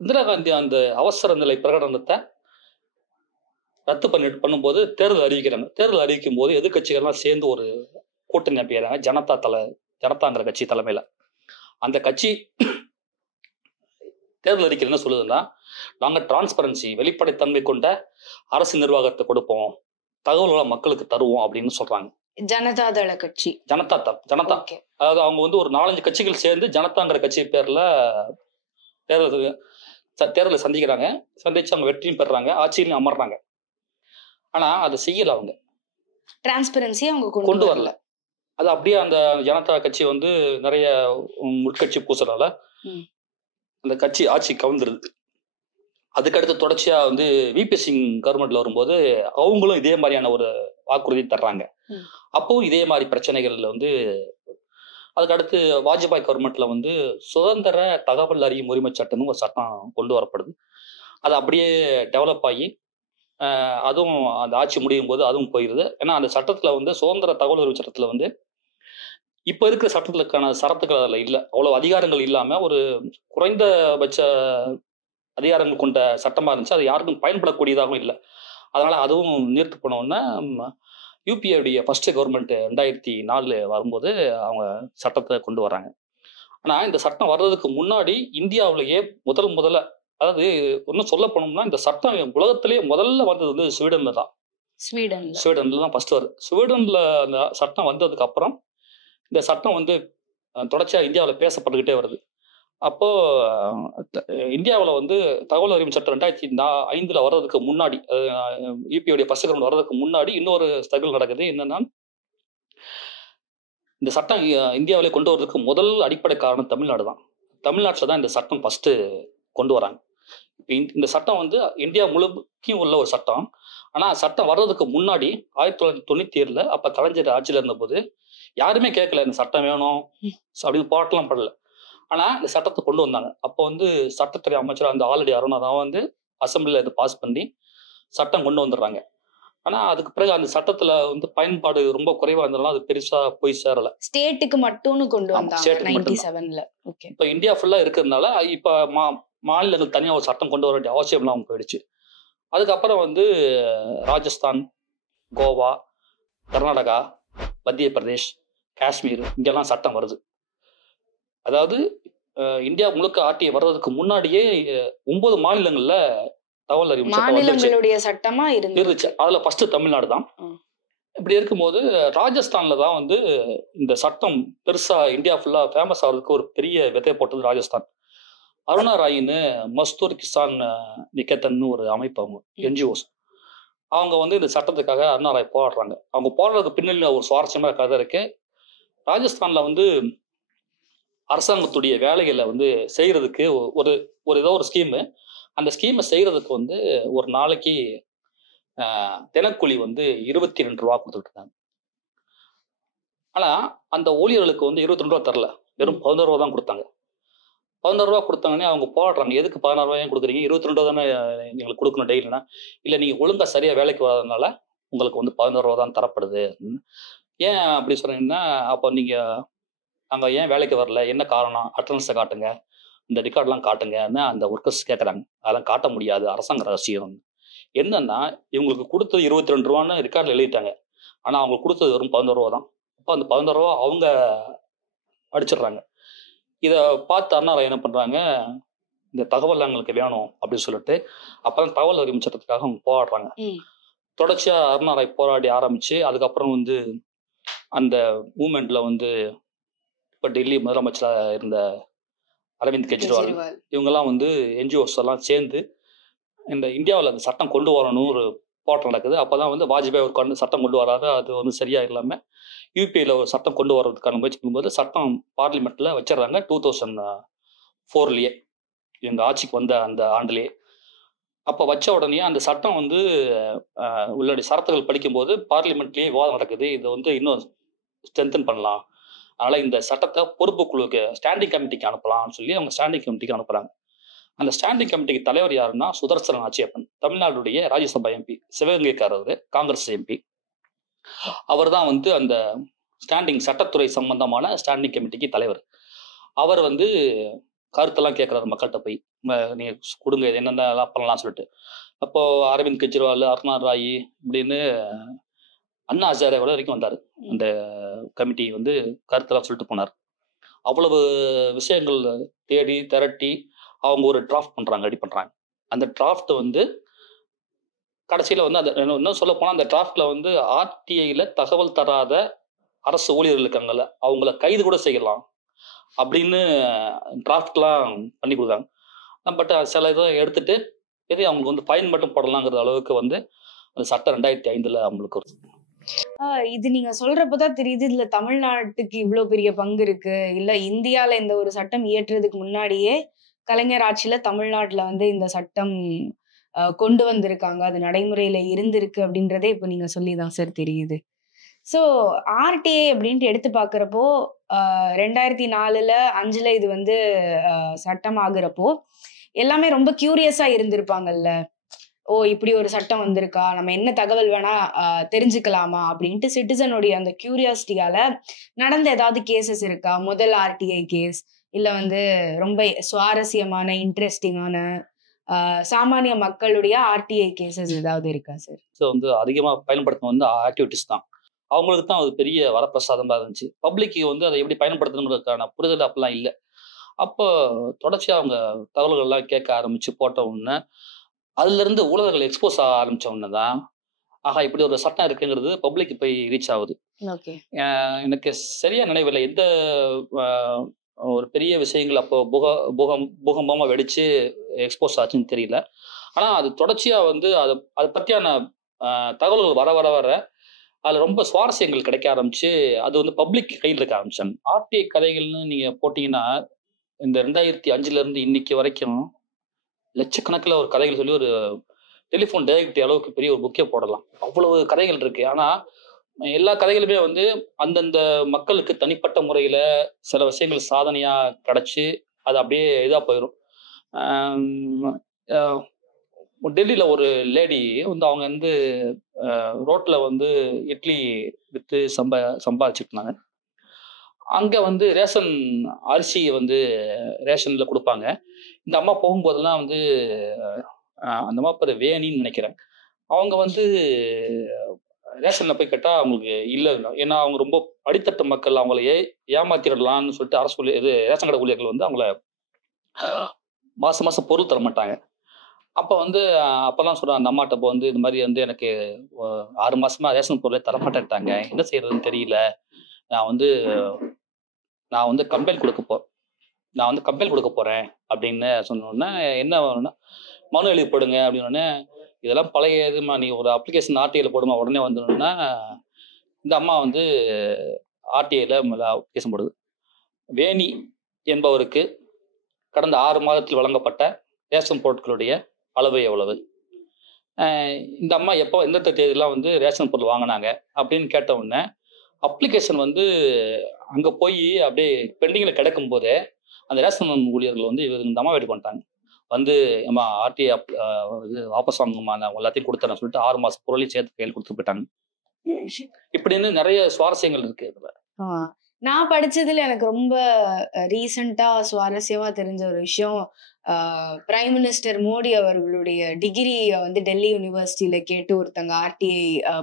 இந்திரா காந்தி அந்த அவசர நிலை பிரகடனத்தை ரத்து பண்ணும்போது தேர்தல் அறிவிக்கிறாங்க. தேர்தல் அறிவிக்கும் போது எதிர்கட்சிகள்லாம் சேர்ந்து ஒரு கூட்டணி அமைக்கிறாங்க, ஜனதாங்கிற கட்சி தலைமையில. அந்த கட்சி தேர்தல் அறிக்கை என்ன சொல்லுதுன்னா, நாங்கள் டிரான்ஸ்பரன்சி வெளிப்படைத்தன்மை கொண்ட அரசு நிர்வாகத்தை கொடுப்போம், தகவல்களை மக்களுக்கு தருவோம் அப்படின்னு சொல்றாங்க. ஜனதாதள கட்சி, ஜனதா அதாவது அவங்க வந்து ஒரு 4-5 கட்சிகள் சேர்ந்து ஜனதாங்கிற கட்சி பேர்ல தேர்தலை சந்திக்கிறாங்க. சந்திச்சு அவங்க வெற்றியும் பெறாங்க, ஆட்சியிலும் அமர்றாங்க. ஆனா அதை செய்யல, அவங்க டிரான்ஸ்பரன்சி அவங்க கொண்டு வரல. அது அப்படியே அந்த ஜனதா கட்சி வந்து நிறைய உட்கட்சி பூசலால அந்த கட்சி ஆட்சி கவுந்துருது. அதுக்கடுத்து தொடர்ச்சியா வந்து விபி சிங் கவர்மெண்ட்ல வரும்போது அவங்களும் இதே மாதிரியான ஒரு வாக்குறுதி தர்றாங்க. அப்பவும் இதே மாதிரி பிரச்சனைகள்ல வந்து அதுக்கடுத்து வாஜ்பாய் கவர்மெண்ட்ல வந்து சுதந்திர தகவல் அறியும் உரிமை சட்டம்னு ஒரு சட்டம் கொண்டு வரப்படுது. அது அப்படியே டெவலப் ஆகி அதுவும் அந்த ஆட்சி முடியும் போது அதுவும் போயிடுது. ஏன்னா அந்த சட்டத்துல வந்து சுதந்திர தகவல் அறிவு சட்டத்துல வந்து இப்ப இருக்கிற சட்டங்களுக்கான சரத்துக்கள் அதில் இல்லை. அவ்வளவு அதிகாரங்கள் இல்லாம ஒரு குறைந்தபட்ச அதிகாரங்கள் கொண்ட சட்டமா இருந்துச்சு. அது யாருக்கும் பயன்படக்கூடியதாகவும் இல்லை. அதனால அதுவும் நிறுத்து போனோன்னா யூபிஏடைய ஃபர்ஸ்ட் கவர்மெண்ட் 2004 வரும்போது அவங்க சட்டத்தை கொண்டு வர்றாங்க. ஆனா இந்த சட்டம் வர்றதுக்கு முன்னாடி இந்தியாவிலேயே முதல்ல அதாவது இன்னும் சொல்ல போனோம்னா இந்த சட்டம் உலகத்திலேயே முதல்ல வந்தது வந்து ஸ்வீடன்ல தான். ஸ்வீடன்ல தான் ஃபர்ஸ்ட் வருது. ஸ்வீடன்ல அந்த சட்டம் வந்ததுக்கு அப்புறம் இந்த சட்டம் வந்து தொடர்ச்சியா இந்தியாவில் பேசப்பட்டுக்கிட்டே வருது. அப்போ இந்தியாவில் வந்து தகவல் அறிவு சட்டம் 2005 வர்றதுக்கு முன்னாடி யூபியோடைய ஃபர்ஸ்ட் கவர்மெண்ட் வர்றதுக்கு முன்னாடி இன்னொரு ஸ்ட்ரகிள் நடக்குது. என்னன்னா இந்த சட்டம் இந்தியாவிலே கொண்டு வரதுக்கு முதல் அடிப்படை காரணம் தமிழ்நாடு தான். தமிழ்நாட்டில் தான் இந்த சட்டம் ஃபர்ஸ்ட் கொண்டு வராங்க. இந்த சட்டம் வந்து இந்தியா முழுக்கும் உள்ள ஒரு சட்டம். ஆனால் சட்டம் வர்றதுக்கு முன்னாடி 1997 அப்போ கலைஞர் ஆட்சியில் இருந்தபோது யாருமே கேட்கல இந்த சட்டம் வேணும் அப்படின்னு போராட்டம்லாம் படல. ஆனா இந்த சட்டத்தை கொண்டு வந்தாங்க. அப்போ வந்து சட்டத்துறை அமைச்சர் அந்த ஆல்ரெடி அருணாதான் வந்து அசம்பிளில இதை பாஸ் பண்ணி சட்டம் கொண்டு வந்துடுறாங்க. ஆனா அதுக்கு பிறகு அந்த சட்டத்துல வந்து பயன்பாடு ரொம்ப குறைவா இருந்ததுனால அது பெருசா போய் சேரல. ஸ்டேட்டுக்கு மட்டும் கொண்டு வந்தாங்க 97ல. இப்ப இந்தியா ஃபுல்லா இருக்கிறதுனால இப்ப மாநிலங்கள் தனியா ஒரு சட்டம் கொண்டு வர வேண்டிய அவசியம் இல்லாம போயிடுச்சு. அதுக்கப்புறம் வந்து ராஜஸ்தான், கோவா, கர்நாடகா, மத்திய பிரதேஷ், காஷ்மீர் இங்கெல்லாம் சட்டம் வருது. அதாவது இந்தியா முழுக்க ஆட்சி வர்றதுக்கு முன்னாடியே 9 மாநிலங்கள்ல தகவல் அறிவு சட்டமா இருந்துச்சு. அதுல ஃபர்ஸ்ட் தமிழ்நாடு தான். இப்படி இருக்கும்போது ராஜஸ்தான்ல தான் வந்து இந்த சட்டம் பெருசா இந்தியா ஃபுல்லா ஃபேமஸ் ஆகிறதுக்கு ஒரு பெரிய விதை போட்டது ராஜஸ்தான். அருணா ராயின்னு மஸ்தூர் கிசான் நிகேதன் ஒரு அமைப்பு, அவங்க என்ஜிஓஸ், அவங்க வந்து இந்த சட்டத்துக்காக அருணா ராய் போராடுறாங்க. அவங்க போராடுறதுக்கு பின்னணி ஒரு சுவாரஸ்யமான கதை இருக்கு. ராஜஸ்தான்ல வந்து அரசாங்கத்துடைய வேலைகளை வந்து செய்யறதுக்கு ஒரு ஏதோ ஒரு ஸ்கீமு, அந்த ஸ்கீமை செய்யறதுக்கு வந்து ஒரு நாளைக்கு தினக்கூலி வந்து 22 ரூபா கொடுத்துட்டு இருந்தாங்க. ஆனா அந்த ஊழியர்களுக்கு வந்து 22 ரூபா தரல, வெறும் 11 ரூபா தான் கொடுத்தாங்க. 11 ரூபா கொடுத்தாங்கன்னே அவங்க போராடுறாங்க. எதுக்கு 16 ரூபாயும் கொடுக்குறீங்க, 22 ரூபா தானே எங்களுக்கு கொடுக்கணும் டெய்லினா. இல்லை நீங்க ஒழுங்கா சரியா வேலைக்கு வராதனால உங்களுக்கு வந்து 11 ரூபா தான் தரப்படுது. ஏன் அப்படி சொல்றீங்கன்னா, அப்போ நீங்க அங்கே ஏன் வேலைக்கு வரல, என்ன காரணம், அட்டனன்ஸை காட்டுங்க, இந்த ரெக்கார்ட்லாம் காட்டுங்கன்னு அந்த ஒர்க்கர்ஸ் கேட்குறாங்க. அதெல்லாம் காட்ட முடியாது, அரசாங்க ரகசியம். என்னன்னா இவங்களுக்கு கொடுத்தது 22 ரூபான்னு ரெக்கார்டில் எழுதிட்டாங்க. ஆனால் அவங்களுக்கு கொடுத்தது வெறும் 11 ரூபா தான். அப்போ அந்த 11 ரூபா அவங்க அடிச்சிடுறாங்க. இதை பார்த்து அண்ணா என்ன பண்ணுறாங்க, இந்த தகவல் எங்களுக்கு வேணும் அப்படின்னு சொல்லிட்டு அப்போதான் தகவல் அறிவு சட்டத்துக்காக அவங்க போராடுறாங்க. தொடர்ச்சியாக அருணா ராய் போராடி ஆரம்பிச்சு அதுக்கப்புறம் வந்து அந்த மூமெண்ட்ல வந்து இப்போ டெல்லி முதலமைச்சராக இருந்த அரவிந்த் கெஜ்ரிவால் இவங்கெல்லாம் வந்து என்ஜிஓஸ் எல்லாம் சேர்ந்து இந்த இந்தியாவில் அந்த சட்டம் கொண்டு வரணும்னு ஒரு போராட்டம் நடக்குது. அப்போதான் வந்து வாஜ்பாய் ஒரு சட்டம் கொண்டு வராது, அது வந்து சரியா இல்லாமல் யூபியில் ஒரு சட்டம் கொண்டு வர்றதுக்கான முயற்சி பண்ணும்போது சட்டம் பார்லிமெண்ட்ல வச்சிடறாங்க. 2004 இவங்க ஆட்சிக்கு வந்த அந்த ஆண்டுலேயே. அப்போ வச்ச உடனே அந்த சட்டம் வந்து உள்ளடி சரத்துகள் படிக்கும்போது பார்லிமெண்ட்லேயே விவாதம் நடக்குது. இதை வந்து இன்னும் ஸ்ட்ரென்தன் பண்ணலாம், அதனால இந்த சட்டத்தை பொறுப்பு குழுக்கு ஸ்டாண்டிங் கமிட்டிக்கு அனுப்பலாம்னு சொல்லி அவங்க ஸ்டாண்டிங் கமிட்டிக்கு அனுப்புறாங்க. அந்த ஸ்டாண்டிங் கமிட்டிக்கு தலைவர் யாருன்னா சுதர்சன் ஆச்சியப்பன், தமிழ்நாடுடைய ராஜ்யசபா எம்பி, சிவகங்கைக்காரர், காங்கிரஸ் எம்பி. அவர் தான் வந்து அந்த ஸ்டாண்டிங் சட்டத்துறை சம்பந்தமான ஸ்டாண்டிங் கமிட்டிக்கு தலைவர். அவர் வந்து கருத்தெல்லாம் கேட்குறாரு மக்கள்கிட்ட போய், நீங்க கொடுங்க என்னென்னலாம் பண்ணலாம் சொல்லிட்டு. அப்போ அரவிந்த் கெஜ்ரிவால், அருணா ராய் இப்படின்னு அண்ணா ஹசாரே வரைக்கும் வந்தார். அந்த கமிட்டி வந்து கருத்தெல்லாம் சொல்லிட்டு போனார். அவ்வளவு விஷயங்கள் தேடி திரட்டி அவங்க ஒரு டிராஃப்ட் பண்றாங்க, ரெடி பண்றாங்க. அந்த டிராஃப்ட் வந்து கடைசியில் வந்து அந்த இன்னும் சொல்ல போனால் அந்த டிராஃப்டில் வந்து ஆர்டிஐயில் தகவல் தராத அரசு ஊழியர்கள் இருக்காங்கல்ல, அவங்கள கைது கூட செய்யலாம் அப்படின்னு டிராஃப்ட்லாம் பண்ணி கொடுத்தாங்க. பட் சில இதை எடுத்துட்டு சரி அவங்களுக்கு வந்து ஃபைன் மட்டும் போடலாங்கிற அளவுக்கு வந்து அந்த சட்டம் 2005 அவங்களுக்கு வருது. இது நீங்க சொல்றப்பதான் தெரியுது இதுல தமிழ்நாட்டுக்கு இவ்வளவு பெரிய பங்கு இருக்கு. இல்ல இந்தியால இந்த ஒரு சட்டம் இயற்றுறதுக்கு முன்னாடியே கலைஞர் ஆட்சியில தமிழ்நாட்டுல வந்து இந்த சட்டம் கொண்டு வந்திருக்காங்க. அது நடைமுறையில இருந்திருக்கு அப்படின்றதே இப்ப நீங்க சொல்லிதான் சார் தெரியுது. சோ ஆர்டிஐ அப்படின்ட்டு எடுத்து பாக்குறப்போ 2004ல 5ல இது வந்து சட்டம் ஆகுறப்போ எல்லாமே ரொம்ப கியூரியஸா இருந்திருப்பாங்கல்ல. ஓ இப்படி ஒரு சட்டம் வந்திருக்கா, நம்ம என்ன தகவல் வேணா தெரிஞ்சுக்கலாமா அப்படின்ட்டு சிட்டிசனுடைய அந்த கியூரியாசிட்டியால நடந்த ஏதாவது கேசஸ் இருக்கா? முதல் ஆர்டிஐ கேஸ் இல்ல வந்து ரொம்ப சுவாரஸ்யமான இன்ட்ரெஸ்டிங்கான சாமானிய மக்களுடைய ஆர்டிஐ கேசஸ் ஏதாவது இருக்கா சார்? ஸோ வந்து அதிகமாக பயன்படுத்த வந்து ஆக்டிவிட்டிஸ் தான். அவங்களுக்கு தான் அது பெரிய வரப்பிரசாதமாக இருந்துச்சு. பப்ளிக்கு வந்து அதை எப்படி பயன்படுத்தணுங்கிறதுக்கான புரிதல் அப்படிலாம் இல்லை. அப்போ தொடர்ச்சியாக அவங்க தகவல்கள்லாம் கேட்க ஆரம்பிச்சு போட்ட உடனே அதுலேருந்து ஊடகங்கள் எக்ஸ்போஸ் ஆக ஆரம்பித்த உடனே தான் ஆஹா இப்படி ஒரு சட்டம் இருக்குங்கிறது பப்ளிக் போய் ரீச் ஆகுது. எனக்கு சரியா நினைவில்லை எந்த ஒரு பெரிய விஷயங்கள் அப்போ பூகம்பமாக வெடிச்சு எக்ஸ்போஸ் ஆச்சுன்னு தெரியல. ஆனால் அது தொடர்ச்சியாக வந்து அதை பற்றியான தகவல்கள் வர வர வர அதில் ரொம்ப சுவாரஸ்யங்கள் கிடைக்க ஆரம்பிச்சு அது வந்து பப்ளிக் கையில் இருக்க ஆரம்பிச்சாங்க. ஆர்டிஐ கதைகள்னு நீங்கள் போட்டிங்கன்னா இந்த 2005 இன்னைக்கு வரைக்கும் லட்சக்கணக்கில் ஒரு கதைகள் சொல்லி ஒரு டெலிஃபோன் டைரக்டரி அளவுக்கு பெரிய ஒரு புக்கே போடலாம். அவ்வளவு கதைகள் இருக்கு. ஆனால் எல்லா கதைகளுமே வந்து அந்தந்த மக்களுக்கு தனிப்பட்ட முறையில் சில விஷயங்கள் சாதனையாக கிடச்சி அது அப்படியே இதாக போயிடும். டெல்லியில் ஒரு லேடி வந்து அவங்க வந்து ரோட்டில் வந்து இட்லி விற்று சம்பாதிச்சுட்டு இருந்தாங்க. அங்கே வந்து ரேஷன் அரிசி வந்து ரேஷனில் கொடுப்பாங்க. இந்த அம்மா போகும்போதெல்லாம் வந்து அந்த அம்மா பேர் வேணின்னு நினைக்கிறேன். அவங்க வந்து ரேஷனில் போய் கேட்டால் அவங்களுக்கு இல்லை. ஏன்னா அவங்க ரொம்ப அடித்தட்டு மக்கள், அவங்கள ஏமாத்திடலான்னு சொல்லிட்டு அரசு ரேஷன் கடை ஊழியர்கள் வந்து அவங்கள மாதம் மாதம் பொருள் தர மாட்டாங்க. அப்போ வந்து அப்போல்லாம் சொல்கிறேன் அந்த அம்மாட்ட இப்போ வந்து இது மாதிரி வந்து எனக்கு 6 மாதமாக ரேஷன் பொருளே தரமாட்டேட்டாங்க, என்ன செய்யறதுன்னு தெரியல, நான் வந்து கம்ப்ளைண்ட் கொடுக்க போகிறேன் அப்படின்னு சொன்னோடனே என்ன வேணும்னா மனு எழுதி போடுங்க அப்படின்னோடனே இதெல்லாம் பழைய இதுமா, நீ ஒரு அப்ளிகேஷன் ஆர்டிஐயில் போடுமா உடனே வந்துடணும்னா இந்த அம்மா வந்து ஆர்டிஐயில் அப்ளிகேஷன் போடுது. வேணி என்பவருக்கு கடந்த 6 மாதத்தில் வழங்கப்பட்ட ரேஷன் பொருட்களுடைய அளவு எவ்வளவு, இந்த அம்மா எப்போ எந்தெந்த தேதியெல்லாம் வந்து ரேஷன் பொருள் வாங்கினாங்க அப்படின்னு கேட்ட உடனே அப்ளிகேஷன் வந்து அங்கே போய் அப்படியே பெண்டிங்கில் கிடக்கும் போதே அந்த ரேஷன் ஊழியர்கள் வந்து இந்த அம்மா வீட்டுக்கு வந்துட்டாங்க. வந்து அம்மா ஆர்டிஐ இது வாபஸ் வாங்குமா, நான் எல்லாத்தையும் கொடுத்துறேன் சொல்லிட்டு 6 மாதம் பொருளையும் சேர்த்து கையில் கொடுத்து போயிட்டாங்க. இப்படின்னு நிறைய சுவாரஸ்யங்கள் இருக்கு இதுல. நான் படிச்சதுல எனக்கு ரொம்ப ரீசெண்டா சுவாரஸ்யமா தெரிஞ்ச ஒரு விஷயம், பிரைம் மினிஸ்டர் மோடி அவர்களுடைய டிகிரியை வந்து டெல்லி யூனிவர்சிட்டியில கேட்டு ஒருத்தங்க ஆர்டிஐ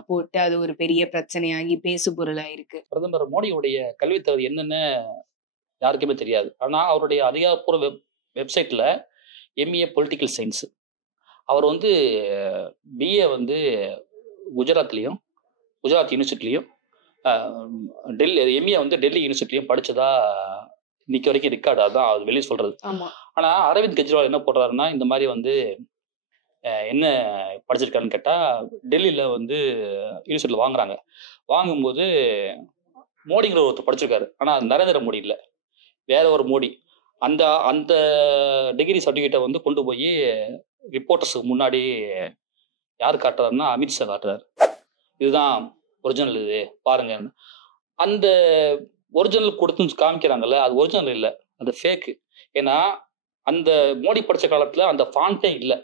போட்டு அது ஒரு பெரிய பிரச்சனையாகி பேசு பொருளாயிருக்கு. பிரதமர் மோடியுடைய கல்வி தகுதி என்னன்னு யாருக்குமே தெரியாது. ஆனா அவருடைய அதிகாரப்பூர்வ வெப்சைட்ல எம்ஏ பொலிட்டிக்கல் சயின்ஸ், அவர் வந்து பிஏ வந்து குஜராத் யூனிவர்சிட்டிலையும் டெல்லி எம்ஏ வந்து டெல்லி யூனிவர்சிட்டிலையும் படிச்சதா இன்னைக்கு வரைக்கும் ரெக்கார்டு, அதுதான் அவர் வெளியே சொல்றது. ஆனா அரவிந்த் கெஜ்ரிவால் என்ன போடுறாருன்னா இந்த மாதிரி வந்து என்ன படிச்சிருக்காருன்னு கேட்டா டெல்லியில வந்து யூனிவர்சிட்டியில் வாங்கும்போது மோடிங்கிற ஒருத்தர் படிச்சிருக்காரு. ஆனா நரேந்திர மோடி இல்லை, வேற ஒரு மோடி. அந்த டிகிரி சர்டிஃபிகேட்டை வந்து கொண்டு போய் ரிப்போர்ட்டர்ஸுக்கு முன்னாடி யார் காட்டுறாருன்னா அமித்ஷா காட்டுறாரு. இதுதான் ஒரிஜினல், இது பாருங்க. அந்த ஒரிஜினல் கொடுத்து காமிக்கிறாங்கல்ல, அது ஒரிஜினல் இல்லை, அது ஃபேக்கு. ஏன்னா அந்த மோடி படித்த காலத்தில் அந்த ஃபாண்ட்டே இல்லை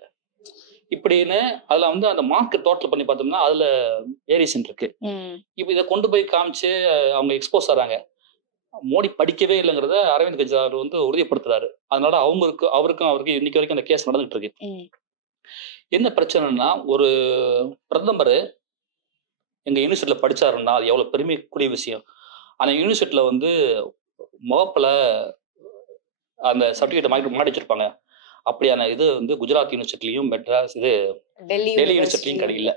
இப்படின்னு அதில் வந்து அந்த மார்க் டோட்டல் பண்ணி பார்த்தோம்னா அதில் வேரியேஷன் இருக்கு. இப்போ இதை கொண்டு போய் காமிச்சு அவங்க எக்ஸ்போஸ் ஆகிறாங்க. மோடி படிக்கவே இல்லைங்கிறத அரவிந்த் கெஜ்ரிவால் வந்து உறுதிப்படுத்துறாரு. அதனால அவருக்கும் இன்னைக்கு வரைக்கும் அந்த கேஸ் நடந்துட்டு இருக்கு. என்ன பிரச்சனைனா, ஒரு பிரதமர் எங்க யூனிவர்சிட்டியில படிச்சாருன்னா அது எவ்வளவு பெருமைக்குரிய விஷயம். அந்த யூனிவர்சிட்டியில வந்து முகப்பில் அந்த சர்டிஃபிகேட்டை மாட்டி வச்சிருப்பாங்க. அப்படியான இது வந்து குஜராத் யூனிவர்சிட்டிலையும் மெட்ராஸ் டெல்லி டெல்லி யூனிவர்சிட்டிலையும் கிடைக்கல.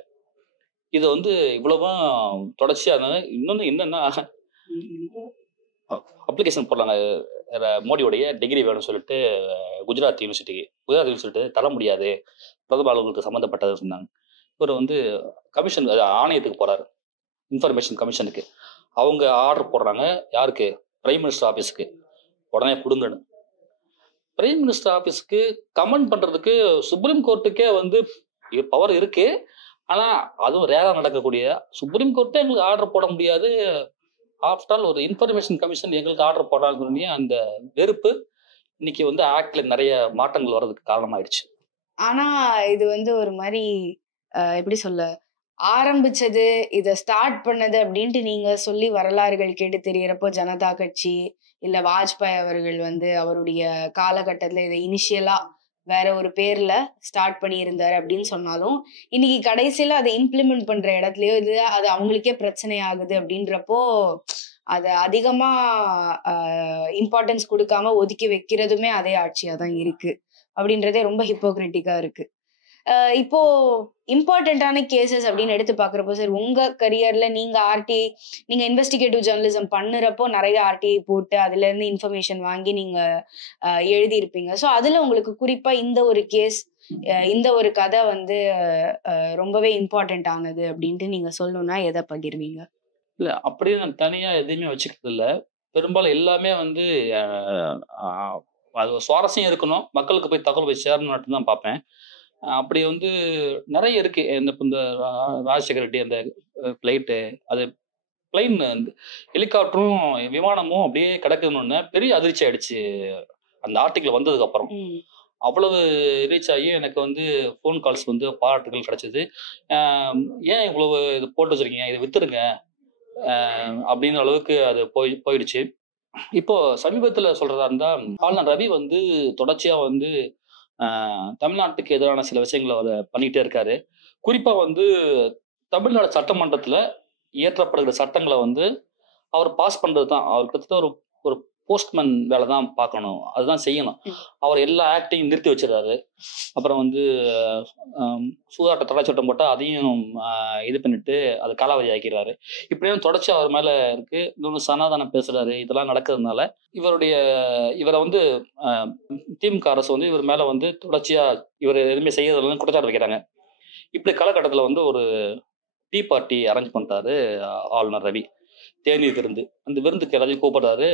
இது வந்து இவ்வளவும் தொடர்ச்சியாக இன்னொன்று என்னன்னா அப்ளிகேஷன் போடலாங்க, மோடியோடைய டிகிரி வேணும்னு சொல்லிட்டு குஜராத் யூனிவர்சிட்டி தர முடியாது, பிரதம அலுவலகத்துக்கு சம்மந்தப்பட்டது சொன்னாங்க. இவர் வந்து கமிஷன் ஆணையத்துக்கு போறாரு, இன்ஃபர்மேஷன் கமிஷனுக்கு. அவங்க ஆர்டர் போடுறாங்க, யாருக்கு? பிரைம் மினிஸ்டர் ஆஃபீஸுக்கு. உடனே கொடுங்கன்னு. பிரைம் மினிஸ்டர் ஆஃபீஸுக்கு கமெண்ட் பண்றதுக்கு சுப்ரீம் கோர்ட்டுக்கே வந்து பவர் இருக்கு. ஆனா அதுவும் ரேரா நடக்கக்கூடிய, சுப்ரீம் கோர்ட்டே எங்களுக்கு ஆர்டர் போட முடியாது, ஆஃப்டர் ஆல் ஒரு இன்ஃபர்மேஷன் கமிஷன் எங்களுக்கு ஆர்டர் போடாதுன்னு அந்த வெறுப்பு இன்னைக்கு வந்து ஆக்ட்ல நிறைய மாற்றங்கள் வர்றதுக்கு காரணமாயிடுச்சு. ஆனா இது வந்து ஒரு மாதிரி எப்படி சொல்ல, ஆரம்பிச்சது இதை ஸ்டார்ட் பண்ணது அப்படின்ட்டு நீங்க சொல்லி வரலாறுகள் கேட்டு தெரியறப்போ ஜனதா கட்சி இல்ல வாஜ்பாய் அவர்கள் வந்து அவருடைய காலகட்டத்துல இதை இனிஷியலா வேற ஒரு பேர்ல ஸ்டார்ட் பண்ணியிருந்தாரு அப்படின்னு சொன்னாலும், இன்னைக்கு கடைசியில அதை இம்ப்ளிமெண்ட் பண்ற இடத்துலயோ இது அது அவங்களுக்கே பிரச்சனை ஆகுது அப்படின்றப்போ அதை அதிகமா இம்பார்ட்டன்ஸ் கொடுக்காம ஒதுக்கி வைக்கிறதுமே அதே ஆட்சியா தான் இருக்கு அப்படின்றதே ரொம்ப ஹிப்போக்ரிட்டிக்கா இருக்கு. இப்போ இம்பார்ட்டன்டான கேசஸ் அப்படின்னு எடுத்து பாக்குறப்போ சார், உங்க கரியர்ல நீங்க ஆர்டிஐ, நீங்க இன்வெஸ்டிகேட்டிவ் ஜேர்னலிசம் பண்ணுறப்போ நிறைய ஆர்டிஐ போட்டு அதுல இருந்து இன்ஃபர்மேஷன் வாங்கி நீங்க எழுதியிருப்பீங்க. ஸோ அதுல உங்களுக்கு குறிப்பா இந்த ஒரு கேஸ், இந்த ஒரு கதை வந்து ரொம்பவே இம்பார்ட்டன்ட் ஆனது அப்படின்ட்டு நீங்க சொல்லணும்னா எதை பகிர்வீங்க? இல்ல அப்படியே நான் தனியா எதையுமே வச்சுக்கிறது இல்லை. பெரும்பாலும் எல்லாமே வந்து அது சுவாரஸ்யம் இருக்கணும், மக்களுக்கு போய் தகவல் போய் சேரணும் மட்டும்தான் பார்ப்பேன். அப்படி வந்து நிறைய இருக்கு. இந்த ராஜசேகர் ரெட்டி அந்த பிளைட்டு, அது பிளைன் ஹெலிகாப்டரும் விமானமும் அப்படியே கிடக்குதுன்னு பெரிய அதிர்ச்சி ஆயிடுச்சு அந்த ஆர்டிகிள் வந்ததுக்கு அப்புறம். அவ்வளவு ரீச் ஆகி எனக்கு வந்து ஃபோன் கால்ஸ் வந்து பாராட்டுகள் கிடைச்சது. ஏன் இவ்வளவு இது போட்டு வச்சிருக்கீங்க, இதை வித்துருங்க அப்படின்ற அளவுக்கு அது போயிடுச்சு. இப்போ சமீபத்தில் சொல்றதா இருந்தா, ஆளுநர் ரவி வந்து தொடர்ச்சியா வந்து தமிழ்நாட்டுக்கு எதிரான சில விஷயங்களை அவர் பண்ணிக்கிட்டே இருக்காரு. குறிப்பா வந்து தமிழ்நாடு சட்டமன்றத்துல இயற்றப்படுகிற சட்டங்களை வந்து அவர் பாஸ் பண்றது தான் அவர் கிட்டத்தட்ட ஒரு போஸ்ட்மேன் வேலை தான் பார்க்கணும், அதுதான் செய்யணும். அவர் எல்லா ஆக்டையும் நிறுத்தி வச்சிடறாரு. அப்புறம் வந்து சூதாட்ட தடை சட்டம் போட்டால் அதையும் இது பண்ணிட்டு அது காலாவதி ஆக்கிறாரு. இப்படியும் தொடர்ச்சி அவர் மேல இருக்கு. இன்னொன்று சனாதானம் பேசுறாரு. இதெல்லாம் நடக்கிறதுனால இவரை வந்து திமுக அரசு வந்து இவர் மேல வந்து தொடர்ச்சியா இவர் எதுவுமே செய்யறதுல குற்றச்சாட்டு வைக்கிறாங்க. இப்படி காலகட்டத்தில் வந்து ஒரு டீ பார்ட்டி அரேஞ்ச் பண்ணிட்டாரு ஆளுநர் ரவி, தேநீர் விருந்து. அந்த விருந்துக்கு எல்லாத்தையும் கூப்பிடுறாரு.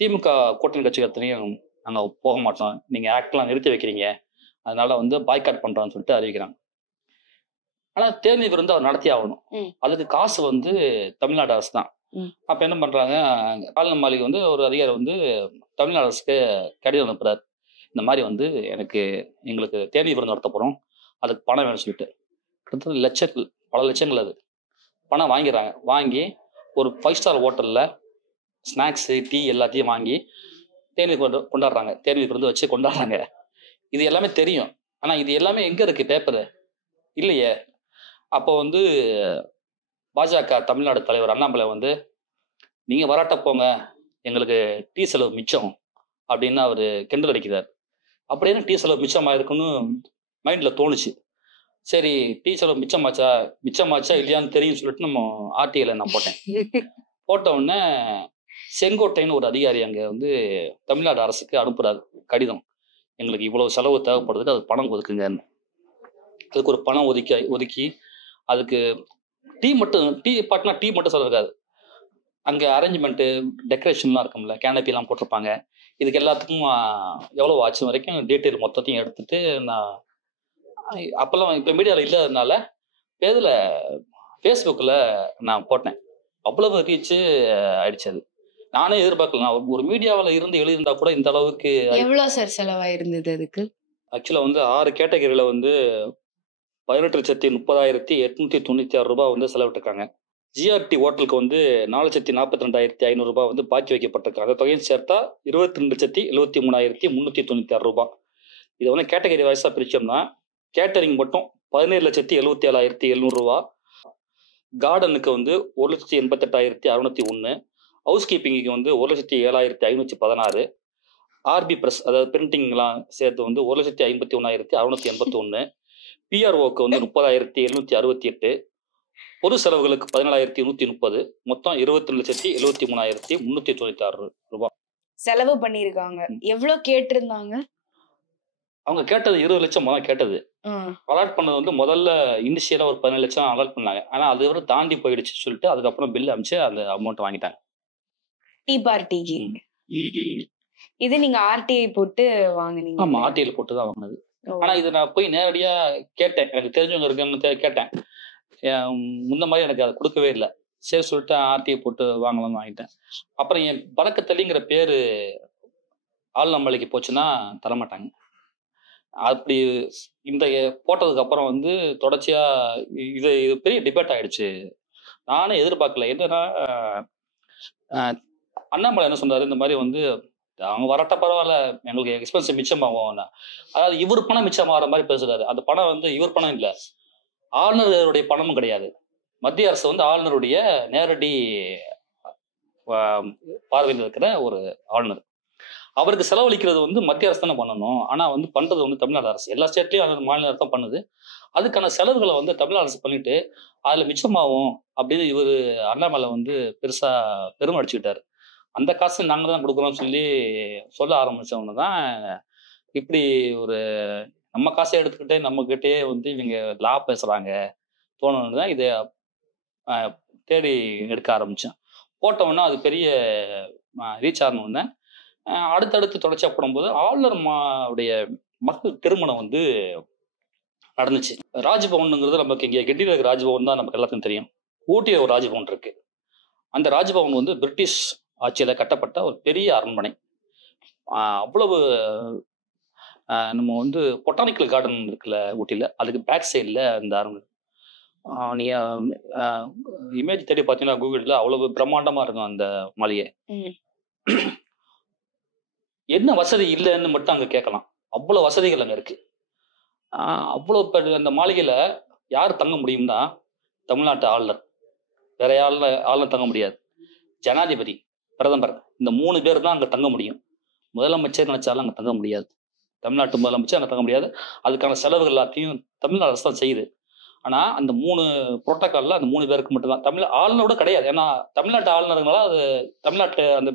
திமுக கூட்டணி கட்சிகளையும் நாங்கள் போக மாட்டோம், நீங்க ஆக்ட்லாம் நிறுத்தி வைக்கிறீங்க, அதனால வந்து பாய்காட் பண்றோம்னு சொல்லிட்டு அறிவிக்கிறாங்க. ஆனா தேநீர் விருந்து அவர் நடத்தி ஆகணும். அதுக்கு காசு வந்து தமிழ்நாடு அரசு தான். அப்ப என்ன பண்றாங்க, ஆளுநர் மாளிகை வந்து ஒரு அதிகாரி வந்து தமிழ்நாடு அரசுக்கு கடிதம் அனுப்புறாரு. இந்த மாதிரி வந்து எங்களுக்கு தேநீர் விருந்து நடத்த போறோம், அதுக்கு பணம் வேணும்னு சொல்லிட்டு. கிட்டத்தட்ட லட்சங்கள், பல லட்சங்கள் அது பணம் வாங்கிறாங்க. வாங்கி ஒரு 5 ஸ்டார் ஹோட்டல்ல ஸ்நாக்ஸு டீ எல்லாத்தையும் வாங்கி தேநீர் கொண்டாடுறாங்க. தேநீர் விருந்து வச்சு கொண்டாடுறாங்க. இது எல்லாமே தெரியும். ஆனா இது எல்லாமே எங்க இருக்கு பேப்பரு? இல்லையே. அப்போ வந்து பாஜக தமிழ்நாடு தலைவர் அண்ணாமலை வந்து, நீங்க வராட்ட போங்க, எங்களுக்கு டீ செலவு மிச்சம் அப்படின்னு அவரு கிண்டல் அடிக்கிறார். அப்படின்னு டீ செலவு மிச்சமா இருக்குன்னு மைண்ட்ல தோணுச்சு. சரி, டீ செலவு மிச்சமாச்சா இல்லையான்னு தெரியும் சொல்லிட்டு நம்ம ஆர்டிஐல நான் போட்டேன். போட்ட உடனே செங்கோட்டைன்னு ஒரு அதிகாரி அங்க வந்து தமிழ்நாடு அரசுக்கு அனுப்புறாரு கடிதம், எங்களுக்கு இவ்வளவு செலவு தேவைப்படுது, அது பணம் ஒதுக்குங்கன்னு. அதுக்கு ஒரு பணம் ஒதுக்கி அதுக்கு டீ மட்டும் செலவு இருக்காது, அங்கே அரேஞ்ச்மெண்ட்டு டெக்கரேஷன்லாம் இருக்கும்ல, கேனப்பிலாம் போட்டிருப்பாங்க. இதுக்கு எல்லாத்துக்கும் எவ்வளோ ஆச்சு வரைக்கும் டீட்டெயில் மொத்தத்தையும் எடுத்துட்டு நான் அப்போல்லாம் இப்போ மீடியாவில் இல்லாததுனால இதில் ஃபேஸ்புக்கில் நான் போட்டேன். அவ்வளவு ரீச்சு ஆயிடுச்சு. அது நானே எதிர்பார்க்கல. நான் ஒரு மீடியாவில் இருந்து எழுதியிருந்தா கூட இந்த அளவுக்கு. எவ்வளோ சார் செலவாயிருந்தது அதுக்கு? ஆக்சுவலாக வந்து 6 கேட்டகரியில் வந்து 18,30,896 ரூபாய் வந்து செலவிட்டிருக்காங்க. ஜிஆர்டி ஹோட்டலுக்கு வந்து 4,42,500 ரூபாய் வந்து பாக்கி வைக்கப்பட்டிருக்காங்க. அந்த தொகையும் சேர்த்தா 22,73,396 ரூபாய். இதை வந்து கேட்டகரி வைஸாக பிரித்தோம்னா, கேட்டரிங் மட்டும் 17,77,700 ரூபா, கார்டனுக்கு வந்து 1,88,601, ஹவுஸ் கீப்பிங்குக்கு வந்து 1,07,516, ஆர்பி பிரஸ் அதாவது பிரிண்டிங்லாம் சேர்த்து வந்து 1,51,681, பிஆர்ஓக்கு வந்து 30,768, பொது செலவுகளுக்கு 17,130, மொத்தம் 22,73,396 ரூபாய் செலவு பண்ணிருக்காங்க. எவ்வளவு கேட்டிருந்தாங்க? அவங்க கேட்டது 20 லட்சம் முதல்ல கேட்டது. அலாட் பண்ணது வந்து முதல்ல இனிஷியலா ஒரு 17 லட்சம் அலாட் பண்ணாங்க. ஆனா அது வரை தாண்டி போயிடுச்சு சொல்லிட்டு அதுக்கப்புறம் பில் அமிச்சு அந்த அமௌண்ட் வாங்கிட்டாங்க. டீ பார்ட்டிக்கு. இது நீங்க ஆர்டிஐ போட்டு வாங்குனீங்க? ஆமா, ஆர்டிஐல போட்டு தான் வாங்கினது. ஆனா இது நான் போய் நேரடியா கேட்டேன், எனக்கு தெரிஞ்சவங்க இருக்குன்னு கேட்டேன். முன்ன மாதிரி எனக்கு அதை கொடுக்கவே இல்லை. சரி சொல்லிட்டு ஆர்டிஐ போட்டு வாங்கலாம்னு வாங்கிட்டேன். அப்புறம் என் பறக்கத்தள்ளிங்கிற பேரு ஆளுநமலைக்கு போச்சுன்னா தரமாட்டாங்க. அப்படி இந்த போட்டதுக்கு அப்புறம் வந்து தொடர்ச்சியா இது பெரிய டிபேட் ஆயிடுச்சு. நானே எதிர்பார்க்கல. என்னன்னா அண்ணாமலை என்ன சொன்னாரு, இந்த மாதிரி வந்து அவங்க வரட்ட பரவாயில்ல, எங்களுக்கு எக்ஸ்பென்சிவ் மிச்சமாகும். அதாவது இவர் பணம் மிச்சமாகிற மாதிரி பேசுறாரு. அந்த பணம் வந்து இவர் பணம் இல்லை, ஆளுநருடைய பணமும் கிடையாது. மத்திய அரசு வந்து ஆளுநருடைய நேரடி பார்வையில் இருக்கிற ஒரு ஆளுநர். அவருக்கு செலவழிக்கிறது வந்து மத்திய அரசு தானே பண்ணணும். ஆனா வந்து பண்றது வந்து தமிழ்நாடு அரசு. எல்லா ஸ்டேட்லயும் மாநில அரசு தான் பண்ணுது. அதுக்கான செலவுகளை வந்து தமிழ்நாடு அரசு பண்ணிட்டு அதுல மிச்சமாகும் அப்படின்னு இவர் அண்ணாமலை வந்து பெருசா பெருமை அடிச்சுக்கிட்டாரு. அந்த காசு நாங்க தான் கொடுக்குறோம்னு சொல்ல ஆரம்பிச்சவங்க தான் இப்படி ஒரு நம்ம காசை எடுத்துக்கிட்டே நம்ம கிட்டே வந்து இவங்க லா பேசுறாங்க தோணுன்னு தான் இதை தேடி எடுக்க ஆரம்பிச்சேன். போட்டோம்னா அது பெரிய ரீச் ஆகணும்னு அடுத்தடுத்து தொடர்ச்சியா போடும்போது ஆளுநர் உடைய மக்கள் திருமணம் வந்து நடந்துச்சு. ராஜ்பவன்ங்கிறது நமக்கு இங்கே கெட்டியில் இருக்கிற ராஜ்பவன் தான் நமக்கு எல்லாத்துக்கும் தெரியும். ஊட்டியில் ஒரு ராஜ்பவன் இருக்கு. அந்த ராஜ்பவன் வந்து பிரிட்டிஷ் ஆட்சியில கட்டப்பட்ட ஒரு பெரிய அரண்மனை. அவ்வளவு நம்ம வந்து பொட்டானிக்கல் கார்டன் இருக்குல்ல ஊட்டியில், அதுக்கு பேக் சைடில் அந்த அரண்மனை. நீங்க இமேஜ் தேடி பார்த்தீங்கன்னா கூகுளில் அவ்வளவு பிரம்மாண்டமா இருக்கும் அந்த மாளிகை. என்ன வசதி இல்லைன்னு மட்டும் அங்கே கேட்கலாம். அவ்வளோ வசதிகள் அங்கே இருக்கு. அவ்வளோ அந்த மாளிகையில் யார் தங்க முடியும்னா தமிழ்நாட்டு ஆளுநர். வேற ஆளுநர் தங்க முடியாது. ஜனாதிபதி, பிரதமர், இந்த 3 பேர் தான் அங்கே தங்க முடியும். முதலமைச்சர் நினைச்சாலும் அங்கே தங்க முடியாது. தமிழ்நாட்டு முதலமைச்சர் அங்கே தங்க முடியாது. அதுக்கான செலவுகள் எல்லாத்தையும் தமிழ்நாடு அரசு தான் செய்யுது. ஆனால் அந்த 3 புரோட்டோக்காலில் அந்த 3 பேருக்கு மட்டும்தான். ஆளுநரோட கிடையாது. ஏன்னா தமிழ்நாட்டு ஆளுநருங்களால அது தமிழ்நாட்டு அந்த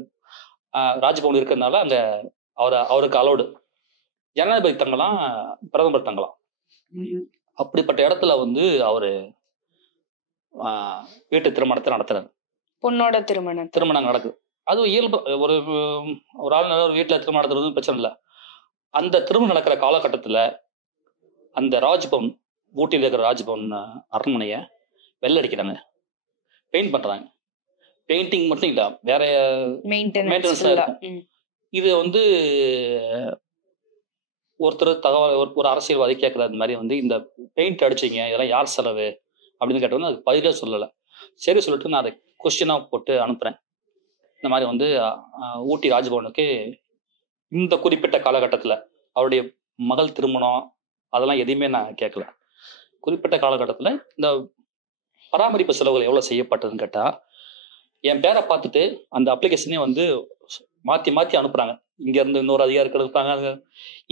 ராஜ்பவன் இருக்கிறதுனால அங்க அவருக்கு அலோடு. ஜனாதிபதி தங்கலாம், பிரதமர் தங்கலாம். அப்படிப்பட்ட இடத்துல வந்து அவரு வீட்டு திருமணத்தை நடத்துறாரு. பொண்ணோட திருமணம் நடக்குது. அது இயல்பு. ஒரு ஆளுநர் வீட்டுல திருமணம் நடத்துறது பிரச்சனை இல்லை. அந்த திருமணம் நடக்கிற காலகட்டத்துல அந்த ராஜ்பவன், ஊட்டியில் இருக்கிற ராஜ்பவன் அரண்மனைய வெள்ளடிக்கிறாங்க, பெயிண்ட் பண்றாங்க. பெயிண்டிங் மட்டும் இல்ல, வேற மெயின்டெனன்ஸ் இருக்கும். இது வந்து ஒருத்தர் தகவல் ஒரு அரசியல்வாதி கேட்கறாரு, இந்த மாதிரி வந்து இந்த பெயிண்ட் அடிச்சிங்க, இதெல்லாம் யார் செலவு அப்படின்னு கேட்டோம்னா அது பதிலே சொல்லலை. சரி சொல்லிட்டு நான் அதை கொஸ்டினாக போட்டு அனுப்புகிறேன். இந்த மாதிரி வந்து ஊட்டி ராஜ்பவனுக்கு இந்த குறிப்பிட்ட காலகட்டத்தில் அவருடைய மகள் திருமணம் அதெல்லாம் எதையுமே நான் கேட்கல. குறிப்பிட்ட காலகட்டத்தில் இந்த பராமரிப்பு செலவுகள் எவ்வளோ செய்யப்பட்டதுன்னு கேட்டால் என் பேரை பார்த்துட்டு அந்த அப்ளிகேஷனே வந்து மாற்றி மாற்றி அனுப்புகிறாங்க. இங்கேருந்து இன்னொரு அதிகாரிகள் இருப்பாங்க.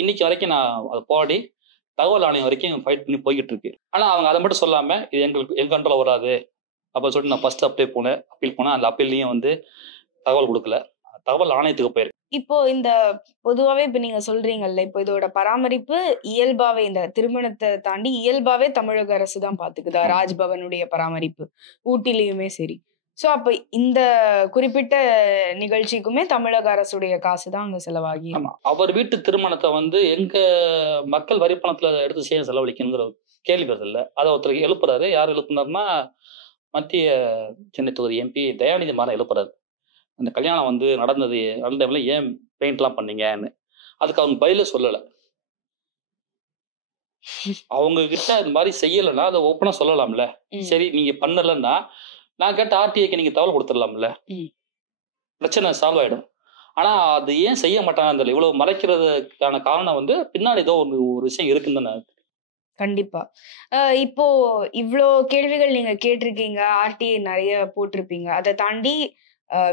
இன்னைக்கு வரைக்கும் நான் அதை போராடி தகவல் ஆணையம் வரைக்கும் ஃபைட் பண்ணி போய்கிட்டு இருக்கு. ஆனால் அவங்க அதை மட்டும் சொல்லாமல் இது எங்கள் கண்ட்ரோல் வராது அப்போ சொல்லிட்டு நான் ஃபர்ஸ்ட் அப்பீல் போனேன். அந்த அப்பீல்லையும் வந்து தகவல் கொடுக்கல, தகவல் ஆணையத்துக்கு போயிருக்கு. இப்போ இந்த பொதுவாவே இப்ப நீங்க சொல்றீங்கல்ல, இப்போ இதோட பராமரிப்பு இயல்பாவே இந்த திருமணத்தை தாண்டி இயல்பாவே தமிழக அரசு தான் பாத்துக்குதா ராஜ்பவனுடைய பராமரிப்பு, ஊட்டிலையுமே சரி. சோ அப்ப இந்த குறிப்பிட்ட நிகழ்ச்சிக்குமே தமிழக அரசுடைய காசு தான் அங்க செலவாகி. அவர் வீட்டு திருமணத்தை வந்து எங்க மக்கள் வரி பணத்துல எடுத்து செய்ய செலவழிக்கணுங்கிற கேள்வி வருது. அதை ஒருத்தர் எழுப்புறாரு. யார் எழுப்புனாருன்னா மத்திய சென்னை தொகுதி எம்பி தயாநிதி மாறன் எழுப்புறாரு. அந்த கல்யாணம் வந்து நடந்த ஏன் பெயிண்ட்லாம் பண்ணீங்கன்னு. அதுக்கு அவங்க பதில சொல்லலை. அவங்க கிட்ட இந்த மாதிரி செய்யலைன்னா அதை ஓப்பனா சொல்லலாம்ல. சரி நீங்க பண்ணலன்னா நான் கேட்ட ஆர்டிஐக்கு நீங்க தகவல் கொடுத்துடலாம்ல, பிரச்சனை சால்வ் ஆயிடும். ஆனா அது ஏன் செய்ய மாட்டாங்க, இவ்வளவு மறைக்கிறதுக்கான காரணம் வந்து பின்னாடி ஏதோ ஒரு விஷயம் இருக்குன்னு. கண்டிப்பா. இப்போ இவ்வளோ கேள்விகள் நீங்க கேட்டிருக்கீங்க, ஆர்டிஐ நிறைய போட்டிருப்பீங்க. அதை தாண்டி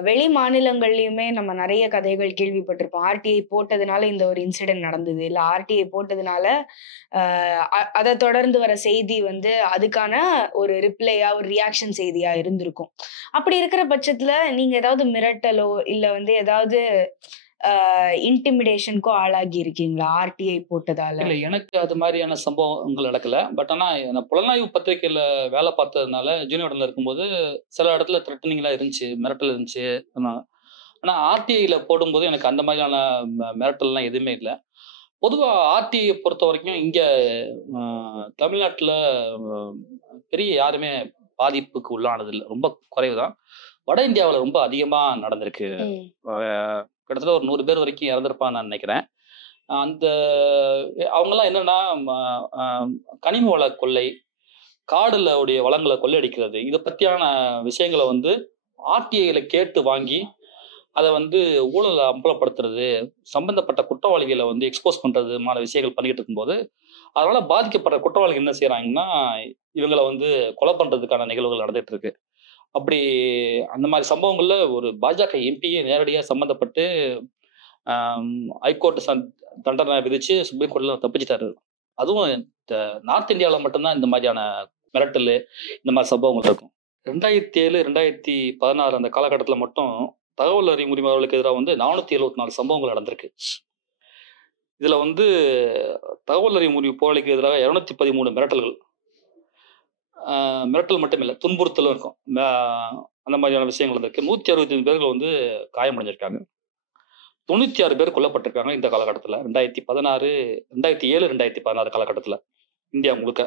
வெளி மாநிலங்கள்லயுமே நம்ம நிறைய கதைகள் கேள்விப்பட்டிருப்போம். ஆர்டிஐ போட்டதுனால இந்த ஒரு இன்சிடென்ட் நடந்தது. இல்ல ஆர்டிஐ போட்டதுனால அத தொடர்ந்து வர செய்தி வந்து அதுக்கான ஒரு ரிப்ளையா, ஒரு ரியாக்ஷன் செய்தியா இருந்திருக்கும். அப்படி இருக்கிற பட்சத்துல நீங்க ஏதாவது மிரட்டலோ, இல்ல வந்து ஏதாவது இன்டிமிடேஷனுக்கோ ஆளாகி இருக்கீங்களா? ஆர்டிஐ போட்டதால? இல்ல எனக்கு அது மாதிரியான சம்பவங்கள் நடக்கல. பட் ஆனா நான் புலனாய்வு பத்திரிகையில வேலை பார்த்ததுனால ஜூனியர் இடத்துல இருக்கும்போது சில இடத்துல த்ரெட்டனிங்லாம் இருந்துச்சு, மிரட்டல் இருந்துச்சு. ஆனா ஆர்டிஐல போடும்போது எனக்கு அந்த மாதிரியான மிரட்டல்லாம் எதுவுமே இல்லை. பொதுவா ஆர்டிஐ பொறுத்த வரைக்கும் இங்க தமிழ்நாட்டுல பெரிய யாருமே பாதிப்புக்கு உள்ளானது இல்லை. ரொம்ப குறைவுதான். வட இந்தியாவில் ரொம்ப அதிகமா நடந்திருக்கு. கிட்டத்தட்ட ஒரு 100 பேர் வரைக்கும் இறந்திருப்பான்னு நான் நினைக்கிறேன். அந்த அவங்கெல்லாம் என்னன்னா கனிம வள கொள்ளை, காடுல உடைய வளங்களை கொள்ளையடிக்கிறது, இதை பத்தியான விஷயங்களை வந்து ஆர்டிஐல கேட்டு வாங்கி அதை வந்து ஊழலை அம்பலப்படுத்துறது, சம்பந்தப்பட்ட குற்றவாளிகளை வந்து எக்ஸ்போஸ் பண்றதுமான விஷயங்கள் பண்ணிக்கிட்டு இருக்கும்போது அதனால பாதிக்கப்படுற குற்றவாளிகள் என்ன செய்யறாங்கன்னா இவங்களை வந்து கொலை பண்றதுக்கான நிகழ்வுகள் நடந்துட்டு இருக்கு. அப்படி அந்த மாதிரி சம்பவங்கள்ல ஒரு பாஜக எம்பியே நேரடியாக சம்பந்தப்பட்டு ஹைகோர்ட் தண்டனை விதிச்சு சுப்ரீம் கோர்ட்ல தப்பிச்சிட்டாரு. அதுவும் நார்த் இந்தியாவில் மட்டும்தான் இந்த மாதிரியான மிரட்டல், இந்த மாதிரி சம்பவங்கள் இருக்கும். 2007, 2016 அந்த காலகட்டத்தில் மட்டும் தகவல் அறியும் உரிமையாளர்களுக்கு எதிராக வந்து 474 சம்பவங்கள் நடந்திருக்கு. இதுல வந்து தகவல் அறியும் உரிமை போராளிக்கு எதிராக 213 மிரட்டல்கள், மிரட்டல் மட்டுமில்லை துன்புறுத்தலும் இருக்கும். அந்த மாதிரியான விஷயங்கள் இருக்கு. 165 பேர்கள் வந்து காயமடைஞ்சிருக்காங்க. 96 பேர் கொல்லப்பட்டிருக்காங்க இந்த காலகட்டத்தில். 2016, 2007, 2016 காலகட்டத்தில் இந்தியா முழுக்க.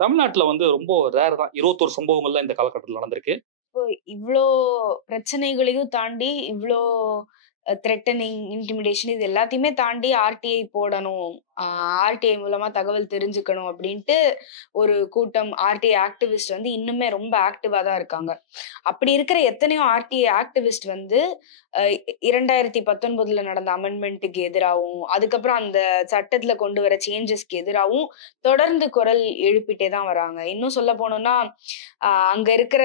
தமிழ்நாட்டில் வந்து ரொம்ப ரேர் தான். 21 சம்பவங்கள்ல இந்த காலகட்டத்தில் நடந்திருக்கு. இவ்வளோ பிரச்சனைகளையும் தாண்டி இவ்வளோ த்ரெட்டனிங், இன்டிமிடேஷன் இது எல்லாத்தையுமே தாண்டி ஆர்டிஐ போடணும், ஆர்டிஐ மூலமா தகவல் தெரிஞ்சுக்கணும் அப்படின்ட்டு ஒரு கூட்டம் ஆர்டிஐ ஆக்டிவிஸ்ட் வந்து இன்னுமே ரொம்ப ஆக்டிவா தான் இருக்காங்க. அப்படி இருக்கிற எத்தனையோ ஆர்டிஐ ஆக்டிவிஸ்ட் வந்து 2019 நடந்த அமெண்ட்மெண்ட்டுக்கு எதிராகவும், அதுக்கப்புறம் அந்த சட்டத்துல கொண்டு வர சேஞ்சஸ்க்கு எதிராகவும் தொடர்ந்து குரல் எழுப்பிட்டே தான் வராங்க. இன்னும் சொல்ல போனோம்னா அங்க இருக்கிற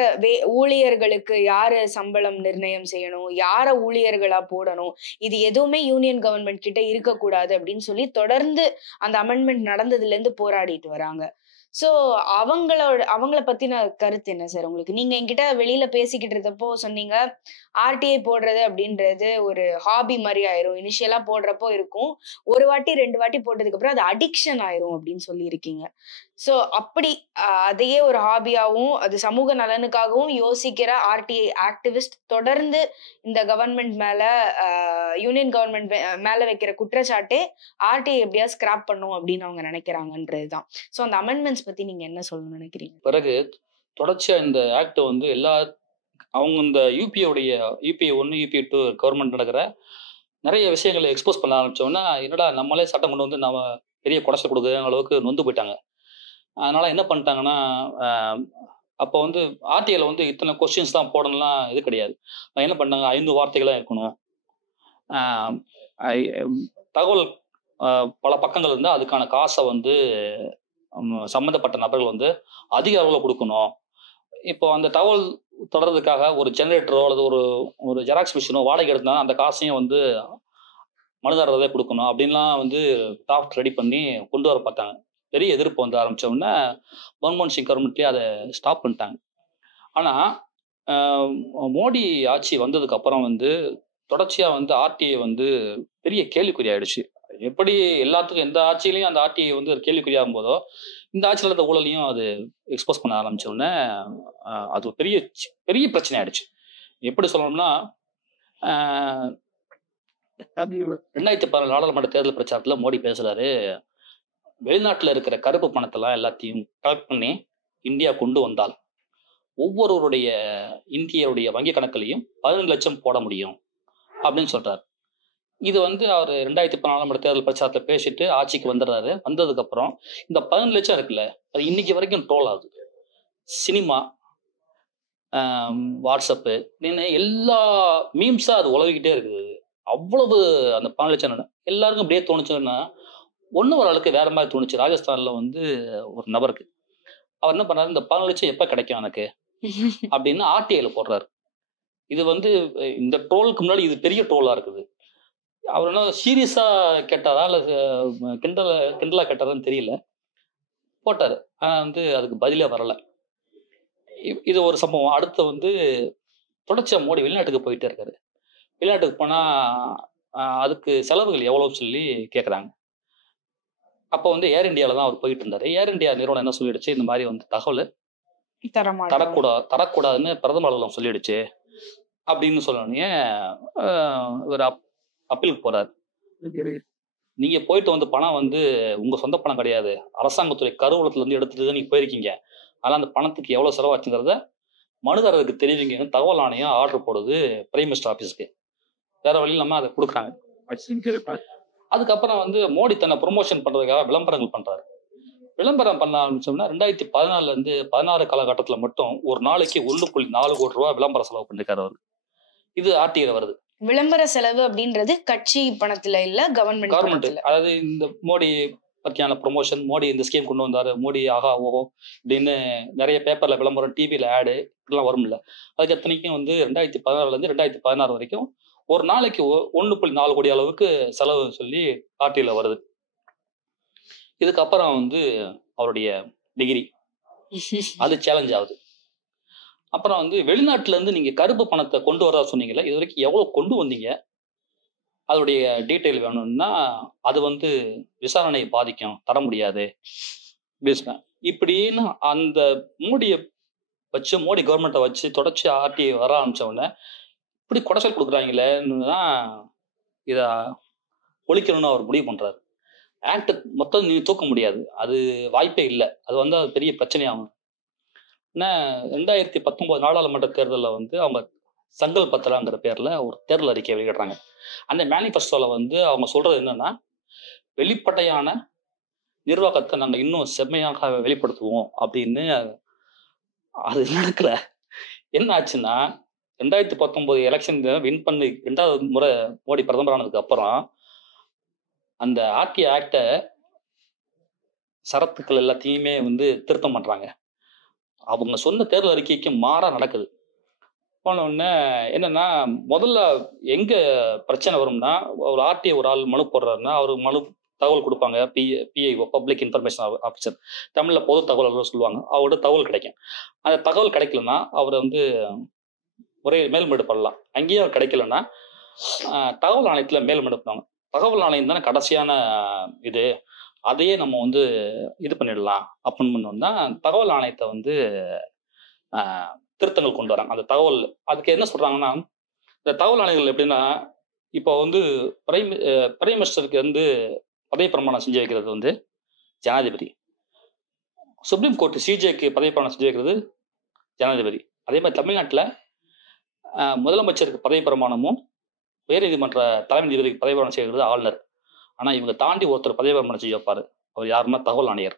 ஊழியர்களுக்கு யாரு சம்பளம் நிர்ணயம் செய்யணும், யார ஊழியர்களா போடணும், இது எதுவுமே யூனியன் கவர்மெண்ட் கிட்ட இருக்கக்கூடாது அப்படின்னு சொல்லி தொடர்ந்து அந்த அமெண்ட்மெண்ட் நடந்ததுல இருந்து போராடிட்டு வராங்க. சோ அவங்கள பத்தின கருத்து என்ன சார் உங்களுக்கு? நீங்க என்கிட்ட வெளியில பேசிக்கிட்டு இருந்தப்போ சொன்னீங்க, ஆர்டிஐ போடுறது அப்படின்றது ஒரு ஹாபி மாதிரி ஆயிரும். இனிஷியலா போடுறப்போ இருக்கும், ஒரு வாட்டி 2 வாட்டி போட்டதுக்கு அப்புறம் அது அடிக்ஷன் ஆயிரும் அப்படின்னு சொல்லி இருக்கீங்க. சோ அப்படி அதையே ஒரு ஹாபியாவும் அது சமூக நலனுக்காகவும் யோசிக்கிற ஆர்டிஐ ஆக்டிவிஸ்ட் தொடர்ந்து இந்த கவர்மெண்ட் மேல யூனியன் கவர்மெண்ட் மேல வைக்கிற குற்றச்சாட்டே ஆர்டிஐ எப்படியா ஸ்கிராப் பண்ணும் அப்படின்னு அவங்க நினைக்கிறாங்கன்றதுதான். சோ அந்த அமெண்ட்மெண்ட்ஸ் பத்தி நீங்க என்ன சொல்லணும்னு நினைக்கிறீங்க? பிறகு தொடர்ச்சியா இந்த ஆக்ட் வந்து அவங்க இந்த யூபிஐ 1, யூபிஐ 2 கவர்மெண்ட் நடக்கிற நிறைய விஷயங்களை எக்ஸ்போஸ் பண்ண ஆரம்பிச்சோம்னா, என்னடா நம்மளே சட்டம் கொண்டு வந்து நம்ம பெரிய குடைச்சல் கொடுக்குற அளவுக்கு நொந்து போயிட்டாங்க. அதனால என்ன பண்ணிட்டாங்கன்னா, அப்போ வந்து ஆர்டிஐல வந்து இத்தனை கொஸ்டின்ஸ் தான் போடணும்லாம் இது கிடையாது. என்ன பண்ணாங்க, 5 வார்த்தைகளாக இருக்கணும். தகவல் பல பக்கங்கள் இருந்தால் அதுக்கான காசை வந்து சம்மந்தப்பட்ட நபர்கள் வந்து அதிக அளவில் கொடுக்கணும். இப்போ அந்த தகவல் தொடர்றதுக்காக ஒரு ஜெனரேட்டரோ அல்லது ஒரு ஜெராக்ஸ் மிஷினோ வாடகை எடுத்தாலும் அந்த காசையும் வந்து மனுதாரரே கொடுக்கணும் அப்படின்லாம் வந்து டிராஃப்ட் ரெடி பண்ணி கொண்டு வர பார்த்தாங்க. பெரிய எதிர்ப்பு வந்து ஆரம்பித்தோடனே மன்மோகன் சிங் கவர்மெண்ட்லேயே அதை ஸ்டாப் பண்ணிட்டாங்க. ஆனால் மோடி ஆட்சி வந்ததுக்கு அப்புறம் வந்து தொடர்ச்சியாக வந்து ஆர்டிஐ வந்து பெரிய கேள்விக்குறி ஆயிடுச்சு. எப்படி எல்லாத்துக்கும் எந்த ஆட்சியிலையும் அந்த ஆர்டிஐ வந்து ஒரு கேள்விக்குறியாகும் போதோ இந்த ஆட்சியில் இருந்த ஊழலையும் அது எக்ஸ்போஸ் பண்ண ஆரம்பிச்சோடனே அது பெரிய பெரிய பிரச்சனை ஆயிடுச்சு. எப்படி சொல்லணும்னா, 2014 நாடாளுமன்ற தேர்தல் பிரச்சாரத்தில் மோடி பேசுறாரு, வெளிநாட்டில் இருக்கிற கருப்பு பணத்தெல்லாம் எல்லாத்தையும் கலெக்ட் பண்ணி இந்தியா கொண்டு வந்தால் ஒவ்வொருவருடைய இந்தியருடைய வங்கி கணக்குலையும் 15 லட்சம் போட முடியும் அப்படின்னு சொல்றாரு. இது வந்து அவர் 2014 தேர்தல் பிரச்சாரத்தில் பேசிட்டு ஆட்சிக்கு வந்துடுறாரு. வந்ததுக்கப்புறம் இந்த 15 லட்சம் இருக்குல்ல, அது இன்னைக்கு வரைக்கும் ட்ரோல் ஆகுது. சினிமா, வாட்ஸ்அப்பு, எல்லா மீம்ஸாக அது உலகிக்கிட்டே இருக்குது. அவ்வளவு அந்த 15 லட்சம் எல்லாருக்கும் அப்படியே தோணுச்சுன்னா, ஒரு ஆளுக்கு வேற மாதிரி தோணுச்சு. ராஜஸ்தானில் வந்து ஒரு நபருக்கு அவர் என்ன பண்ணாரு, இந்த 15 லட்சம் எப்போ கிடைக்கும் எனக்கு அப்படின்னு ஆர்டிஐல போடுறாரு. இது இந்த ட்ரோலுக்கு முன்னாடி இது பெரிய ட்ரோலா இருக்குது. அவர் என்ன சீரியஸா கேட்டாரா இல்ல கிண்டலா கேட்டாரான்னு தெரியல, போட்டாரு. ஆனா அதுக்கு பதிலே வரல. இது ஒரு சம்பவம். அடுத்து தொடர்ச்சியா மோடி வெளிநாட்டுக்கு போயிட்டே இருக்காரு. வெளிநாட்டுக்கு போனா அதுக்கு செலவுகள் எவ்வளவு சொல்லி கேட்குறாங்க. அப்போ ஏர் இந்தியாவில் தான் அவர் போயிட்டு இருந்தாரு. ஏர் இந்தியா நிறுவனம் என்ன சொல்லிடுச்சு, இந்த மாதிரி தகவல் தரக்கூடாதுன்னு பிரதமர் அலுவலகம் சொல்லிடுச்சு அப்படின்னு சொன்னோடனே இவர் அப்பீலுக்கு போறாரு. நீங்க போயிட்டு பணம் உங்க சொந்த பணம் கிடையாது, அரசாங்கத்துறை கருவூலத்துல இருந்து எடுத்துட்டு நீங்க போயிருக்கீங்க. ஆனா அந்த பணத்துக்கு எவ்வளவு செலவாச்சுங்கிறத மனுதாரருக்கு தெரிவிங்கன்னு தகவல் ஆணையம் ஆர்டர் போடுது பிரைம் மினிஸ்டர் ஆபீஸ்க்கு. வேற வழியில் நம்ம அதை கொடுக்குறாங்க. அதுக்கப்புறம் மோடி தன்னை ப்ரொமோஷன் பண்றதுக்காக விளம்பரங்கள் பண்றாரு. விளம்பரம் பண்ண ஆரம்பிச்சோம்னா 2014 இருந்து 16 காலகட்டத்துல மட்டும் ஒரு நாளைக்கு 1.4 கோடி ரூபாய் விளம்பர செலவு பண்ணிருக்காரு அவர். இது ஆர்டிஐல வருது. விளம்பர செலவு அப்படின்றது கட்சி பணத்துல இல்ல, கவர்மெண்ட். அதாவது இந்த மோடி பத்தியான ப்ரொமோஷன், மோடி இந்த ஸ்கீம் கொண்டு வந்தாரு, மோடி ஆகா ஓஹோ அப்படின்னு நிறைய பேப்பர்ல விளம்பரம், டிவியில ஆடு இதெல்லாம் வரும்ல. அதுக்கு எத்தனைக்கும் 2014 இருந்து 2016 வரைக்கும் ஒரு நாளைக்கு 1.4 கோடி அளவுக்கு செலவு சொல்லி ஆர்டிஐல வருது. இதுக்கப்புறம் அவருடைய டிகிரி அது சேலஞ்ச் ஆகுது. அப்புறம் வெளிநாட்டுல இருந்து நீங்க கருப்பு பணத்தை கொண்டு வர சொன்னீங்கல்ல, இது வரைக்கும் எவ்வளவு கொண்டு வந்தீங்க, அதோடைய டீட்டெயில் வேணும்னா அது விசாரணையை பாதிக்கும், தர முடியாது இப்படின்னு அந்த மோடியை வச்சு, மோடி கவர்மெண்ட்டை வச்சு தொடர்ச்சி ஆர்டிஐ வர ஆரம்பிச்ச உடனே இப்படி குடைச்சல் கொடுக்குறாங்களேன்னு தான் இதை ஒழிக்கணும்னு அவர் முடிவு பண்றாரு. ஆக்ட் மொத்தம் நீ தூக்க முடியாது, அது வாய்ப்பே இல்லை. அது அது பெரிய பிரச்சனையாகும். ஏன்னா 2019 நாடாளுமன்ற தேர்தலில் அவங்க சங்கல் பத்திராங்கிற பேர்ல ஒரு தேர்தல் அறிக்கை வெளியிடுறாங்க. அந்த மேனிஃபெஸ்டோல அவங்க சொல்றது என்னன்னா, வெளிப்படையான நிர்வாகத்தை நாங்க இன்னும் செம்மையாக வெளிப்படுத்துவோம் அப்படின்னு. அது நடக்கல. என்ன ஆச்சுன்னா 2019 எலெக்ஷன் வின் பண்ணி 2வது முறை மோடி பிரதமர் ஆனதுக்கு அப்புறம் அந்த ஆர்டிஐ ஆக்டை சரத்துக்கள் எல்லாத்தையுமே திருத்தம் பண்றாங்க. அவங்க சொன்ன தேர்தல் அறிக்கைக்கு மாறா நடக்குது. போன உடனே என்னன்னா, முதல்ல எங்க பிரச்சனை வரும்னா, ஒரு ஆர்டிஐ ஒரு ஆள் மனு போடுறாருன்னா அவர் மனு தகவல் கொடுப்பாங்க. பிஐஓ பப்ளிக் இன்ஃபர்மேஷன் ஆஃபீஸர், தமிழ்ல பொது தகவல் சொல்லுவாங்க. அவரோட தகவல் கிடைக்கும். அந்த தகவல் கிடைக்கலன்னா அவர் முறையை மேல்முறையீடு பண்ணலாம். அங்கேயும் அவர் கிடைக்கலன்னா தகவல் ஆணையத்துல மேல்முறையீடு பண்ணுவாங்க. தகவல் ஆணையம் தானே கடைசியான இது, அதையே நம்ம இது பண்ணிடலாம் அப்படின்னு பண்ணோம்னா தகவல் ஆணையத்தை திருத்தங்கள் கொண்டு வராங்க. அந்த தகவல் அதுக்கு என்ன சொல்றாங்கன்னா, இந்த தகவல் ஆணையங்கள் எப்படின்னா, இப்போ பிரைம் மினிஸ்டருக்கு பதவி பிரமாணம் செஞ்சு வைக்கிறது ஜனாதிபதி, சுப்ரீம் கோர்ட் சிஜேக்கு பதவி பிரமாணம் செஞ்சு வைக்கிறது ஜனாதிபதி. அதே மாதிரி தமிழ்நாட்டில் முதலமைச்சருக்கு பதவி பிரமாணமும் உயர்நீதிமன்ற தலைமை நீதிபதிக்கு பதவி பிரமாணம் செய்கிறது ஆளுநர். ஆனா இவங்க தாண்டி ஒருத்தர் பதவி பிரமாணம் செஞ்சு வைப்பாரு. அவர் யாருன்னா தகவல் ஆணையர்.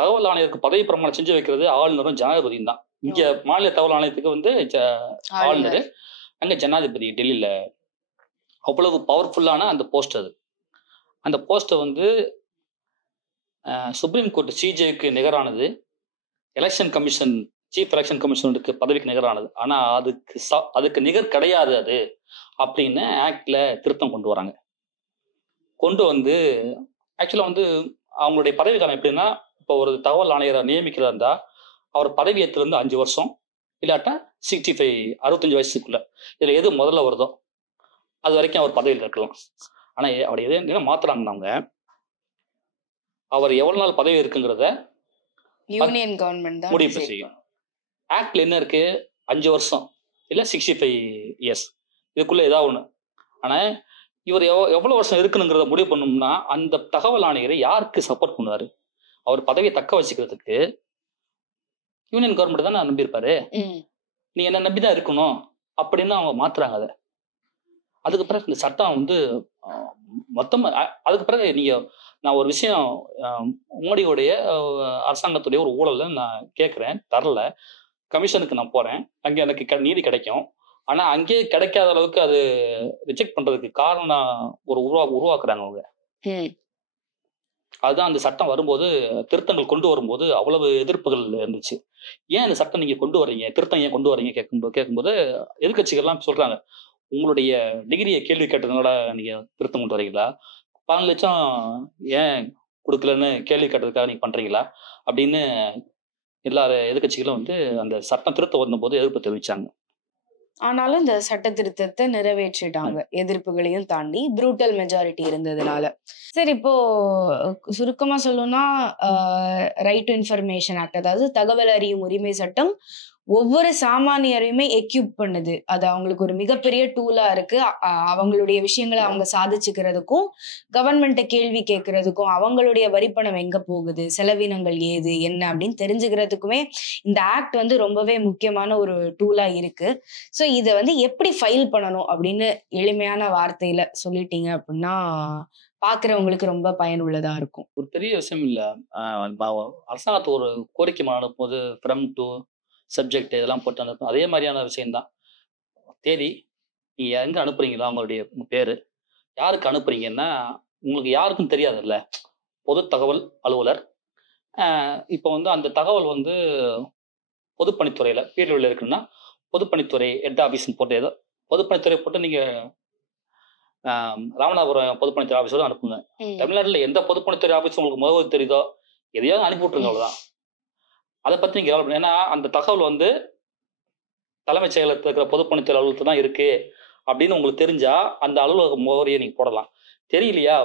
தகவல் ஆணையருக்கு பதவி பிரமாணம் செஞ்சு வைக்கிறது ஆளுநரும் ஜனாதிபதியும் தான். இங்க மாநில தகவல் ஆணையத்துக்கு ஆளுநர், அங்க ஜனாதிபதி டெல்லியில. அவ்வளவு பவர்ஃபுல்லான அந்த போஸ்ட் அது. அந்த போஸ்ட்டை சுப்ரீம் கோர்ட் சிஜேக்கு நிகரானது, எலெக்ஷன் கமிஷன் சீஃப் எலெக்ஷன் கமிஷனருக்கு பதவிக்கு நிகரானது. ஆனா அதுக்கு நிகர் கிடையாது அது அப்படின்னு ஆக்ட்ல திருத்தம் கொண்டு வராங்க. கொண்டு ஆக்சுவலா அவங்களுடைய பதவி காலம் எப்படின்னா, இப்போ ஒரு தகவல் ஆணையரை நியமிக்கிறதா இருந்தா அவர் பதவி ஏற்றுல 5 வருஷம், இல்லாட்டா 65 வயசுக்குள்ள இதுல எது முதல்ல வருதோ அது வரைக்கும் அவர் பதவியில் இருக்கலாம். ஆனா அவர் என்ன மாத்துறாங்கன்னா, அவங்க அவர் எவ்வளவு நாள் பதவி இருக்குங்கிறத யூனியன் கவர்மெண்ட் தான் முடிவு செய்யும். ஆக்ட்ல என்ன இருக்கு, 5 வருஷம் இல்ல 65 இயர்ஸ், இதுக்குள்ள ஏதாவது ஒண்ணு. ஆனா இவர் எவ்வளவு வருஷம் இருக்கணுங்கிறத முடிவு பண்ணோம்னா அந்த தகவல் ஆணையரை யாருக்கு சப்போர்ட் பண்ணுவாரு, அவர் பதவியை தக்க வச்சுக்கிறதுக்கு யூனியன் கவர்மெண்ட் தானே நம்பியிருப்பாரு. நீ என்ன நம்பிதான் இருக்கணும் அப்படின்னு அவங்க மாத்துறாங்க அதை. அதுக்கு பிறகு இந்த சட்டம் மொத்தமா அதுக்கு பிறகு நான் ஒரு விஷயம், மோடியோடைய அரசாங்கத்துடைய ஒரு ஊழலை நான் கேட்கிறேன், தரல, கமிஷனுக்கு நான் போறேன், அங்கே எனக்கு நீதி கிடைக்கும். ஆனா அங்கே கிடைக்காத அளவுக்கு அது ரிஜெக்ட் பண்றதுக்கு காரணம் ஒரு உருவாக்குறாங்க அவங்க. அதுதான் அந்த சட்டம் வரும்போது, திருத்தங்கள் கொண்டு வரும்போது அவ்வளவு எதிர்ப்புகள் இருந்துச்சு. ஏன் இந்த சட்டம் நீங்க கொண்டு வர்றீங்க, திருத்தம் ஏன் கொண்டு வர்றீங்க கேட்கும்போது எதிர்க்கட்சிகள்லாம் சொல்றாங்க, உங்களுடைய டிகிரியை கேள்வி கேட்டதுனால நீங்க திருத்தம் கொண்டு வரீங்களா, 12 லட்சம் ஏன் கொடுக்கலன்னு கேள்வி கேட்டதுக்காக நீங்க பண்றீங்களா அப்படின்னு எல்லா எதிர்க்கட்சிகளும் வந்து அந்த சட்டம் திருத்தம் வந்தபோது எதிர்ப்பு தெரிவிச்சாங்க. ஆனாலும் இந்த சட்ட திருத்தத்தை நிறைவேற்றிட்டாங்க, எதிர்ப்புகளையும் தாண்டி ப்ரூட்டல் மெஜாரிட்டி இருந்ததுனால. சரி, இப்போ சுருக்கமா சொல்லணும்னா ரைட் டு இன்ஃபர்மேஷன் ஆக்ட், அதாவது தகவல் அறியும் உரிமை சட்டம் ஒவ்வொரு சாமானியரையுமே எக்யூப் பண்ணுது. அது அவங்களுக்கு ஒரு மிகப்பெரிய டூலா இருக்கு. அவங்களுடைய விஷயங்களை அவங்க சாதிச்சுக்கிறதுக்கும், கவர்மெண்ட்டை கேள்வி கேட்கறதுக்கும், அவங்களுடைய வரிப்பணம் எங்க போகுது, செலவினங்கள் ஏது என்ன அப்படின்னு தெரிஞ்சுக்கிறதுக்குமே இந்த ஆக்ட் வந்து ரொம்பவே முக்கியமான ஒரு டூலா இருக்கு. ஸோ இதை வந்து எப்படி ஃபைல் பண்ணணும் அப்படின்னு எளிமையான வார்த்தையில சொல்லிட்டீங்க அப்படின்னா பாக்குறவங்களுக்கு ரொம்ப பயனுள்ளதா இருக்கும். ஒரு பெரிய விஷயம் இல்ல. அரசாங்கத்து ஒரு கோரிக்கை அனுப்பும்போது ஃப்ரம் டு சப்ஜெக்ட் இதெல்லாம் போட்டு அனுப்பும், அதே மாதிரியான விஷயம்தான். தேதி நீங்க எங்க அனுப்புறீங்களா, அவங்களுடைய பேரு யாருக்கு அனுப்புறீங்கன்னா உங்களுக்கு யாருக்கும் தெரியாதுல்ல. பொது தகவல் அலுவலர் இப்போ வந்து அந்த தகவல் வந்து பொதுப்பணித்துறையில பீரியட்ல இருக்குன்னா பொதுப்பணித்துறை ஹெட் ஆஃபீஸ்ன்னு போட்டு, ஏதோ பொதுப்பணித்துறை போட்டு நீங்க ராமநாதபுரம் பொதுப்பணித்துறை ஆஃபீஸோட அனுப்புங்க. தமிழ்நாட்டில் எந்த பொதுப்பணித்துறை ஆஃபீஸ் உங்களுக்கு முகவரி தெரியுதோ எதையாவது அனுப்பி விட்டுருங்க, அவ்வளவுதான். அதை பத்தி நீங்க கவலை, ஏன்னா அந்த தகவல் வந்து தலைமைச் செயலகத்தில் இருக்கிற பொதுப்பணித்துறை அலுவலகத்தில் தான் இருக்கு அப்படின்னு உங்களுக்கு தெரிஞ்சா அந்த அலுவலக முகவரியை நீங்க போடலாம். தெரியலையா,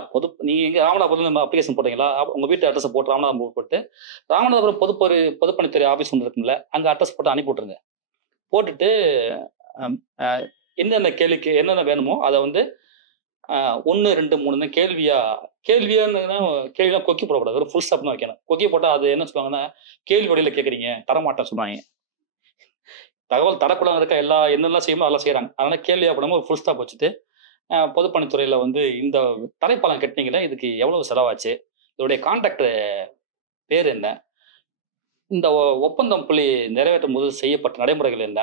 நீங்க எங்க ராமநாதபுரம் அப்ளிகேஷன் போட்டீங்களா, உங்க வீட்டு அட்ரஸ் போட்டு ராமநாதபுரம் போட்டு ராமநாதபுரம் பொதுப்பணித்துறை ஆஃபீஸ் ஒன்று இருக்குல்ல, அங்க அட்ரஸ் போட்டு அனுப்பி விட்டுருங்க. போட்டுட்டு என்னென்ன கேள்விக்கு என்னென்ன வேணுமோ அதை வந்து 1, 2, 3 கேள்வியெல்லாம் கொக்கி போடக்கூடாது, ஒரு ஃபுல் ஸ்டாப் தான் வைக்கணும். கொக்கி போட்டால் அது என்ன சொல்லுவாங்கன்னா, கேள்வி வழியில் கேட்குறீங்க, தரமாட்டேன் சொல்லுவாங்க. தகவல் தரக்கூடாது இருக்க என்னெல்லாம் செய்யணுமோ அதெல்லாம் செய்கிறாங்க. அதனால் கேள்வியாக போடாமல் ஒரு ஃபுல் ஸ்டாப் வச்சுட்டு, பொதுப்பணித்துறையில் வந்து இந்த தரைப்பாலம் கட்டினீங்கன்னா இதுக்கு எவ்வளவு செலவாச்சு, இதோடைய கான்ட்ராக்ட் பேர் என்ன, இந்த ஒப்பந்தம் புள்ளி நிறைவேற்றும் போது செய்யப்பட்ட நடைமுறைகள் என்ன,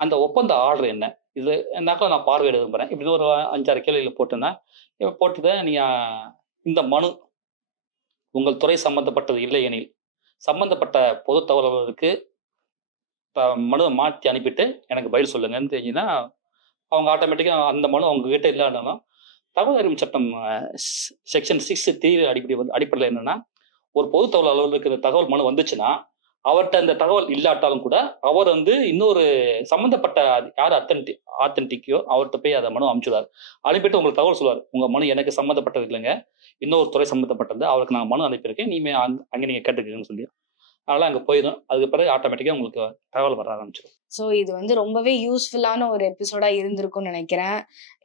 அந்த ஒப்பந்த ஆர்டர் என்ன, இது என்னாக்கா நான் பார்வையிட விரும்புகிறேன். இப்படி ஒரு 5-6 கேள்விகள் போட்டுன்னா போட்டுதான் நீங்கள் இந்த மனு உங்கள் துறை சம்பந்தப்பட்டது இல்லை எனில் சம்பந்தப்பட்ட பொது தகவல்களுக்கு மனுவை மாற்றி அனுப்பிட்டு எனக்கு பதில் சொல்லுங்கன்னு தெரிஞ்சுன்னா அவங்க ஆட்டோமேட்டிக்காக அந்த மனு அவங்க கிட்ட இல்லைன்னாலும் தகவல் அறியும் சட்டம் செக்ஷன் 6(3) அடிப்படையில் என்னன்னா, ஒரு பொது தகவல் அலுவலருக்கு தகவல் மனு வந்துச்சுன்னா அவர்கிட்ட அந்த தகவல் இல்லாட்டாலும் கூட அவர் வந்து இன்னொரு சம்பந்தப்பட்ட யார் ஆத்தென்டிக்கோ அவர்கிட்ட போய் அதை மனு அனுப்பிச்சுடுவார். அனுப்பிட்டு உங்களுக்கு தகவல் சொல்லுவார், உங்க மனு எனக்கு சம்மந்தப்பட்டது இல்லைங்க, இன்னொரு துறை சம்மந்தப்பட்டது, அவருக்கு நான் மனு அனுப்பியிருக்கேன், நீமே அங்கே நீங்கள் கேட்டுக்கீங்கன்னு சொல்லி அதெல்லாம் அங்கே போயிடும். அதுக்கு பிறகு ஆட்டோமேட்டிக்காக உங்களுக்கு தகவல் வர ஆரம்பிச்சிடும். ஸோ இது வந்து ரொம்பவே யூஸ்ஃபுல்லான ஒரு எபிசோடா இருந்திருக்கும்னு நினைக்கிறேன்.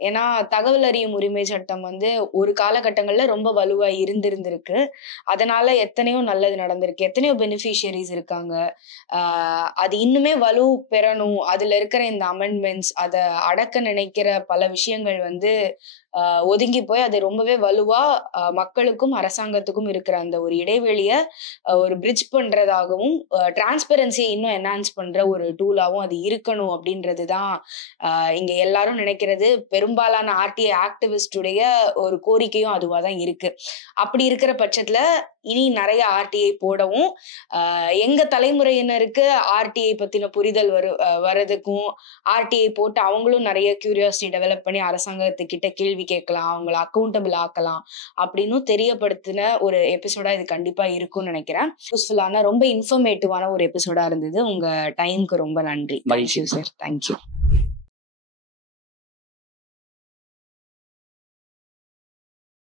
ஏன்னா தகவல் அறியும் உரிமை சட்டம் வந்து ஒரு காலகட்டங்களில் ரொம்ப வலுவா இருந்திருக்கு. அதனால எத்தனையோ நல்லது நடந்திருக்கு, எத்தனையோ பெனிஃபிஷியரிஸ் இருக்காங்க. அது இன்னுமே வலு பெறணும், அதுல இருக்கிற இந்த அமெண்ட்மெண்ட்ஸ் அதை அடக்க நினைக்கிற பல விஷயங்கள் வந்து ஒதுங்கி போய் அது ரொம்பவே வலுவா மக்களுக்கும் அரசாங்கத்துக்கும் இருக்கிற அந்த ஒரு இடைவெளியை ஒரு பிரிட்ஜ் பண்றதாகவும் டிரான்ஸ்பரன்சியை இன்னும் என்ஹான்ஸ் பண்ற ஒரு டூலாவும் அது இருக்கணும் அப்படின்றதுதான் இங்க எல்லாரும் நினைக்கிறது. பெரும்பாலான ஆர்டிஐ ஆக்டிவிஸ்டுடைய ஒரு கோரிக்கையும் அதுவா தான் இருக்கு. அப்படி இருக்கிற பட்சத்துல இனி நிறைய ஆர்டிஐ போடவும் எங்க தலைமுறையினருக்கு ஆர்டிஐ பத்தின புரிதல் வர்றதுக்கும், ஆர்டிஐ போட்டு அவங்களும் நிறைய கியூரியாசிட்டி டெவலப் பண்ணி அரசாங்கத்துக்கிட்ட கேள்வி கேட்கலாம், அவங்களை அக்கௌண்டபிள் ஆக்கலாம் அப்படின்னு தெரியப்படுத்தின ஒரு எபிசோடா இது கண்டிப்பா இருக்கும்னு நினைக்கிறேன். யூஸ்ஃபுல்லான ரொம்ப இன்ஃபர்மேட்டிவான ஒரு எபிசோடா இருந்தது. உங்க டைமுக்கு ரொம்ப நன்றி. Thank you sir. தேங்க்யூ.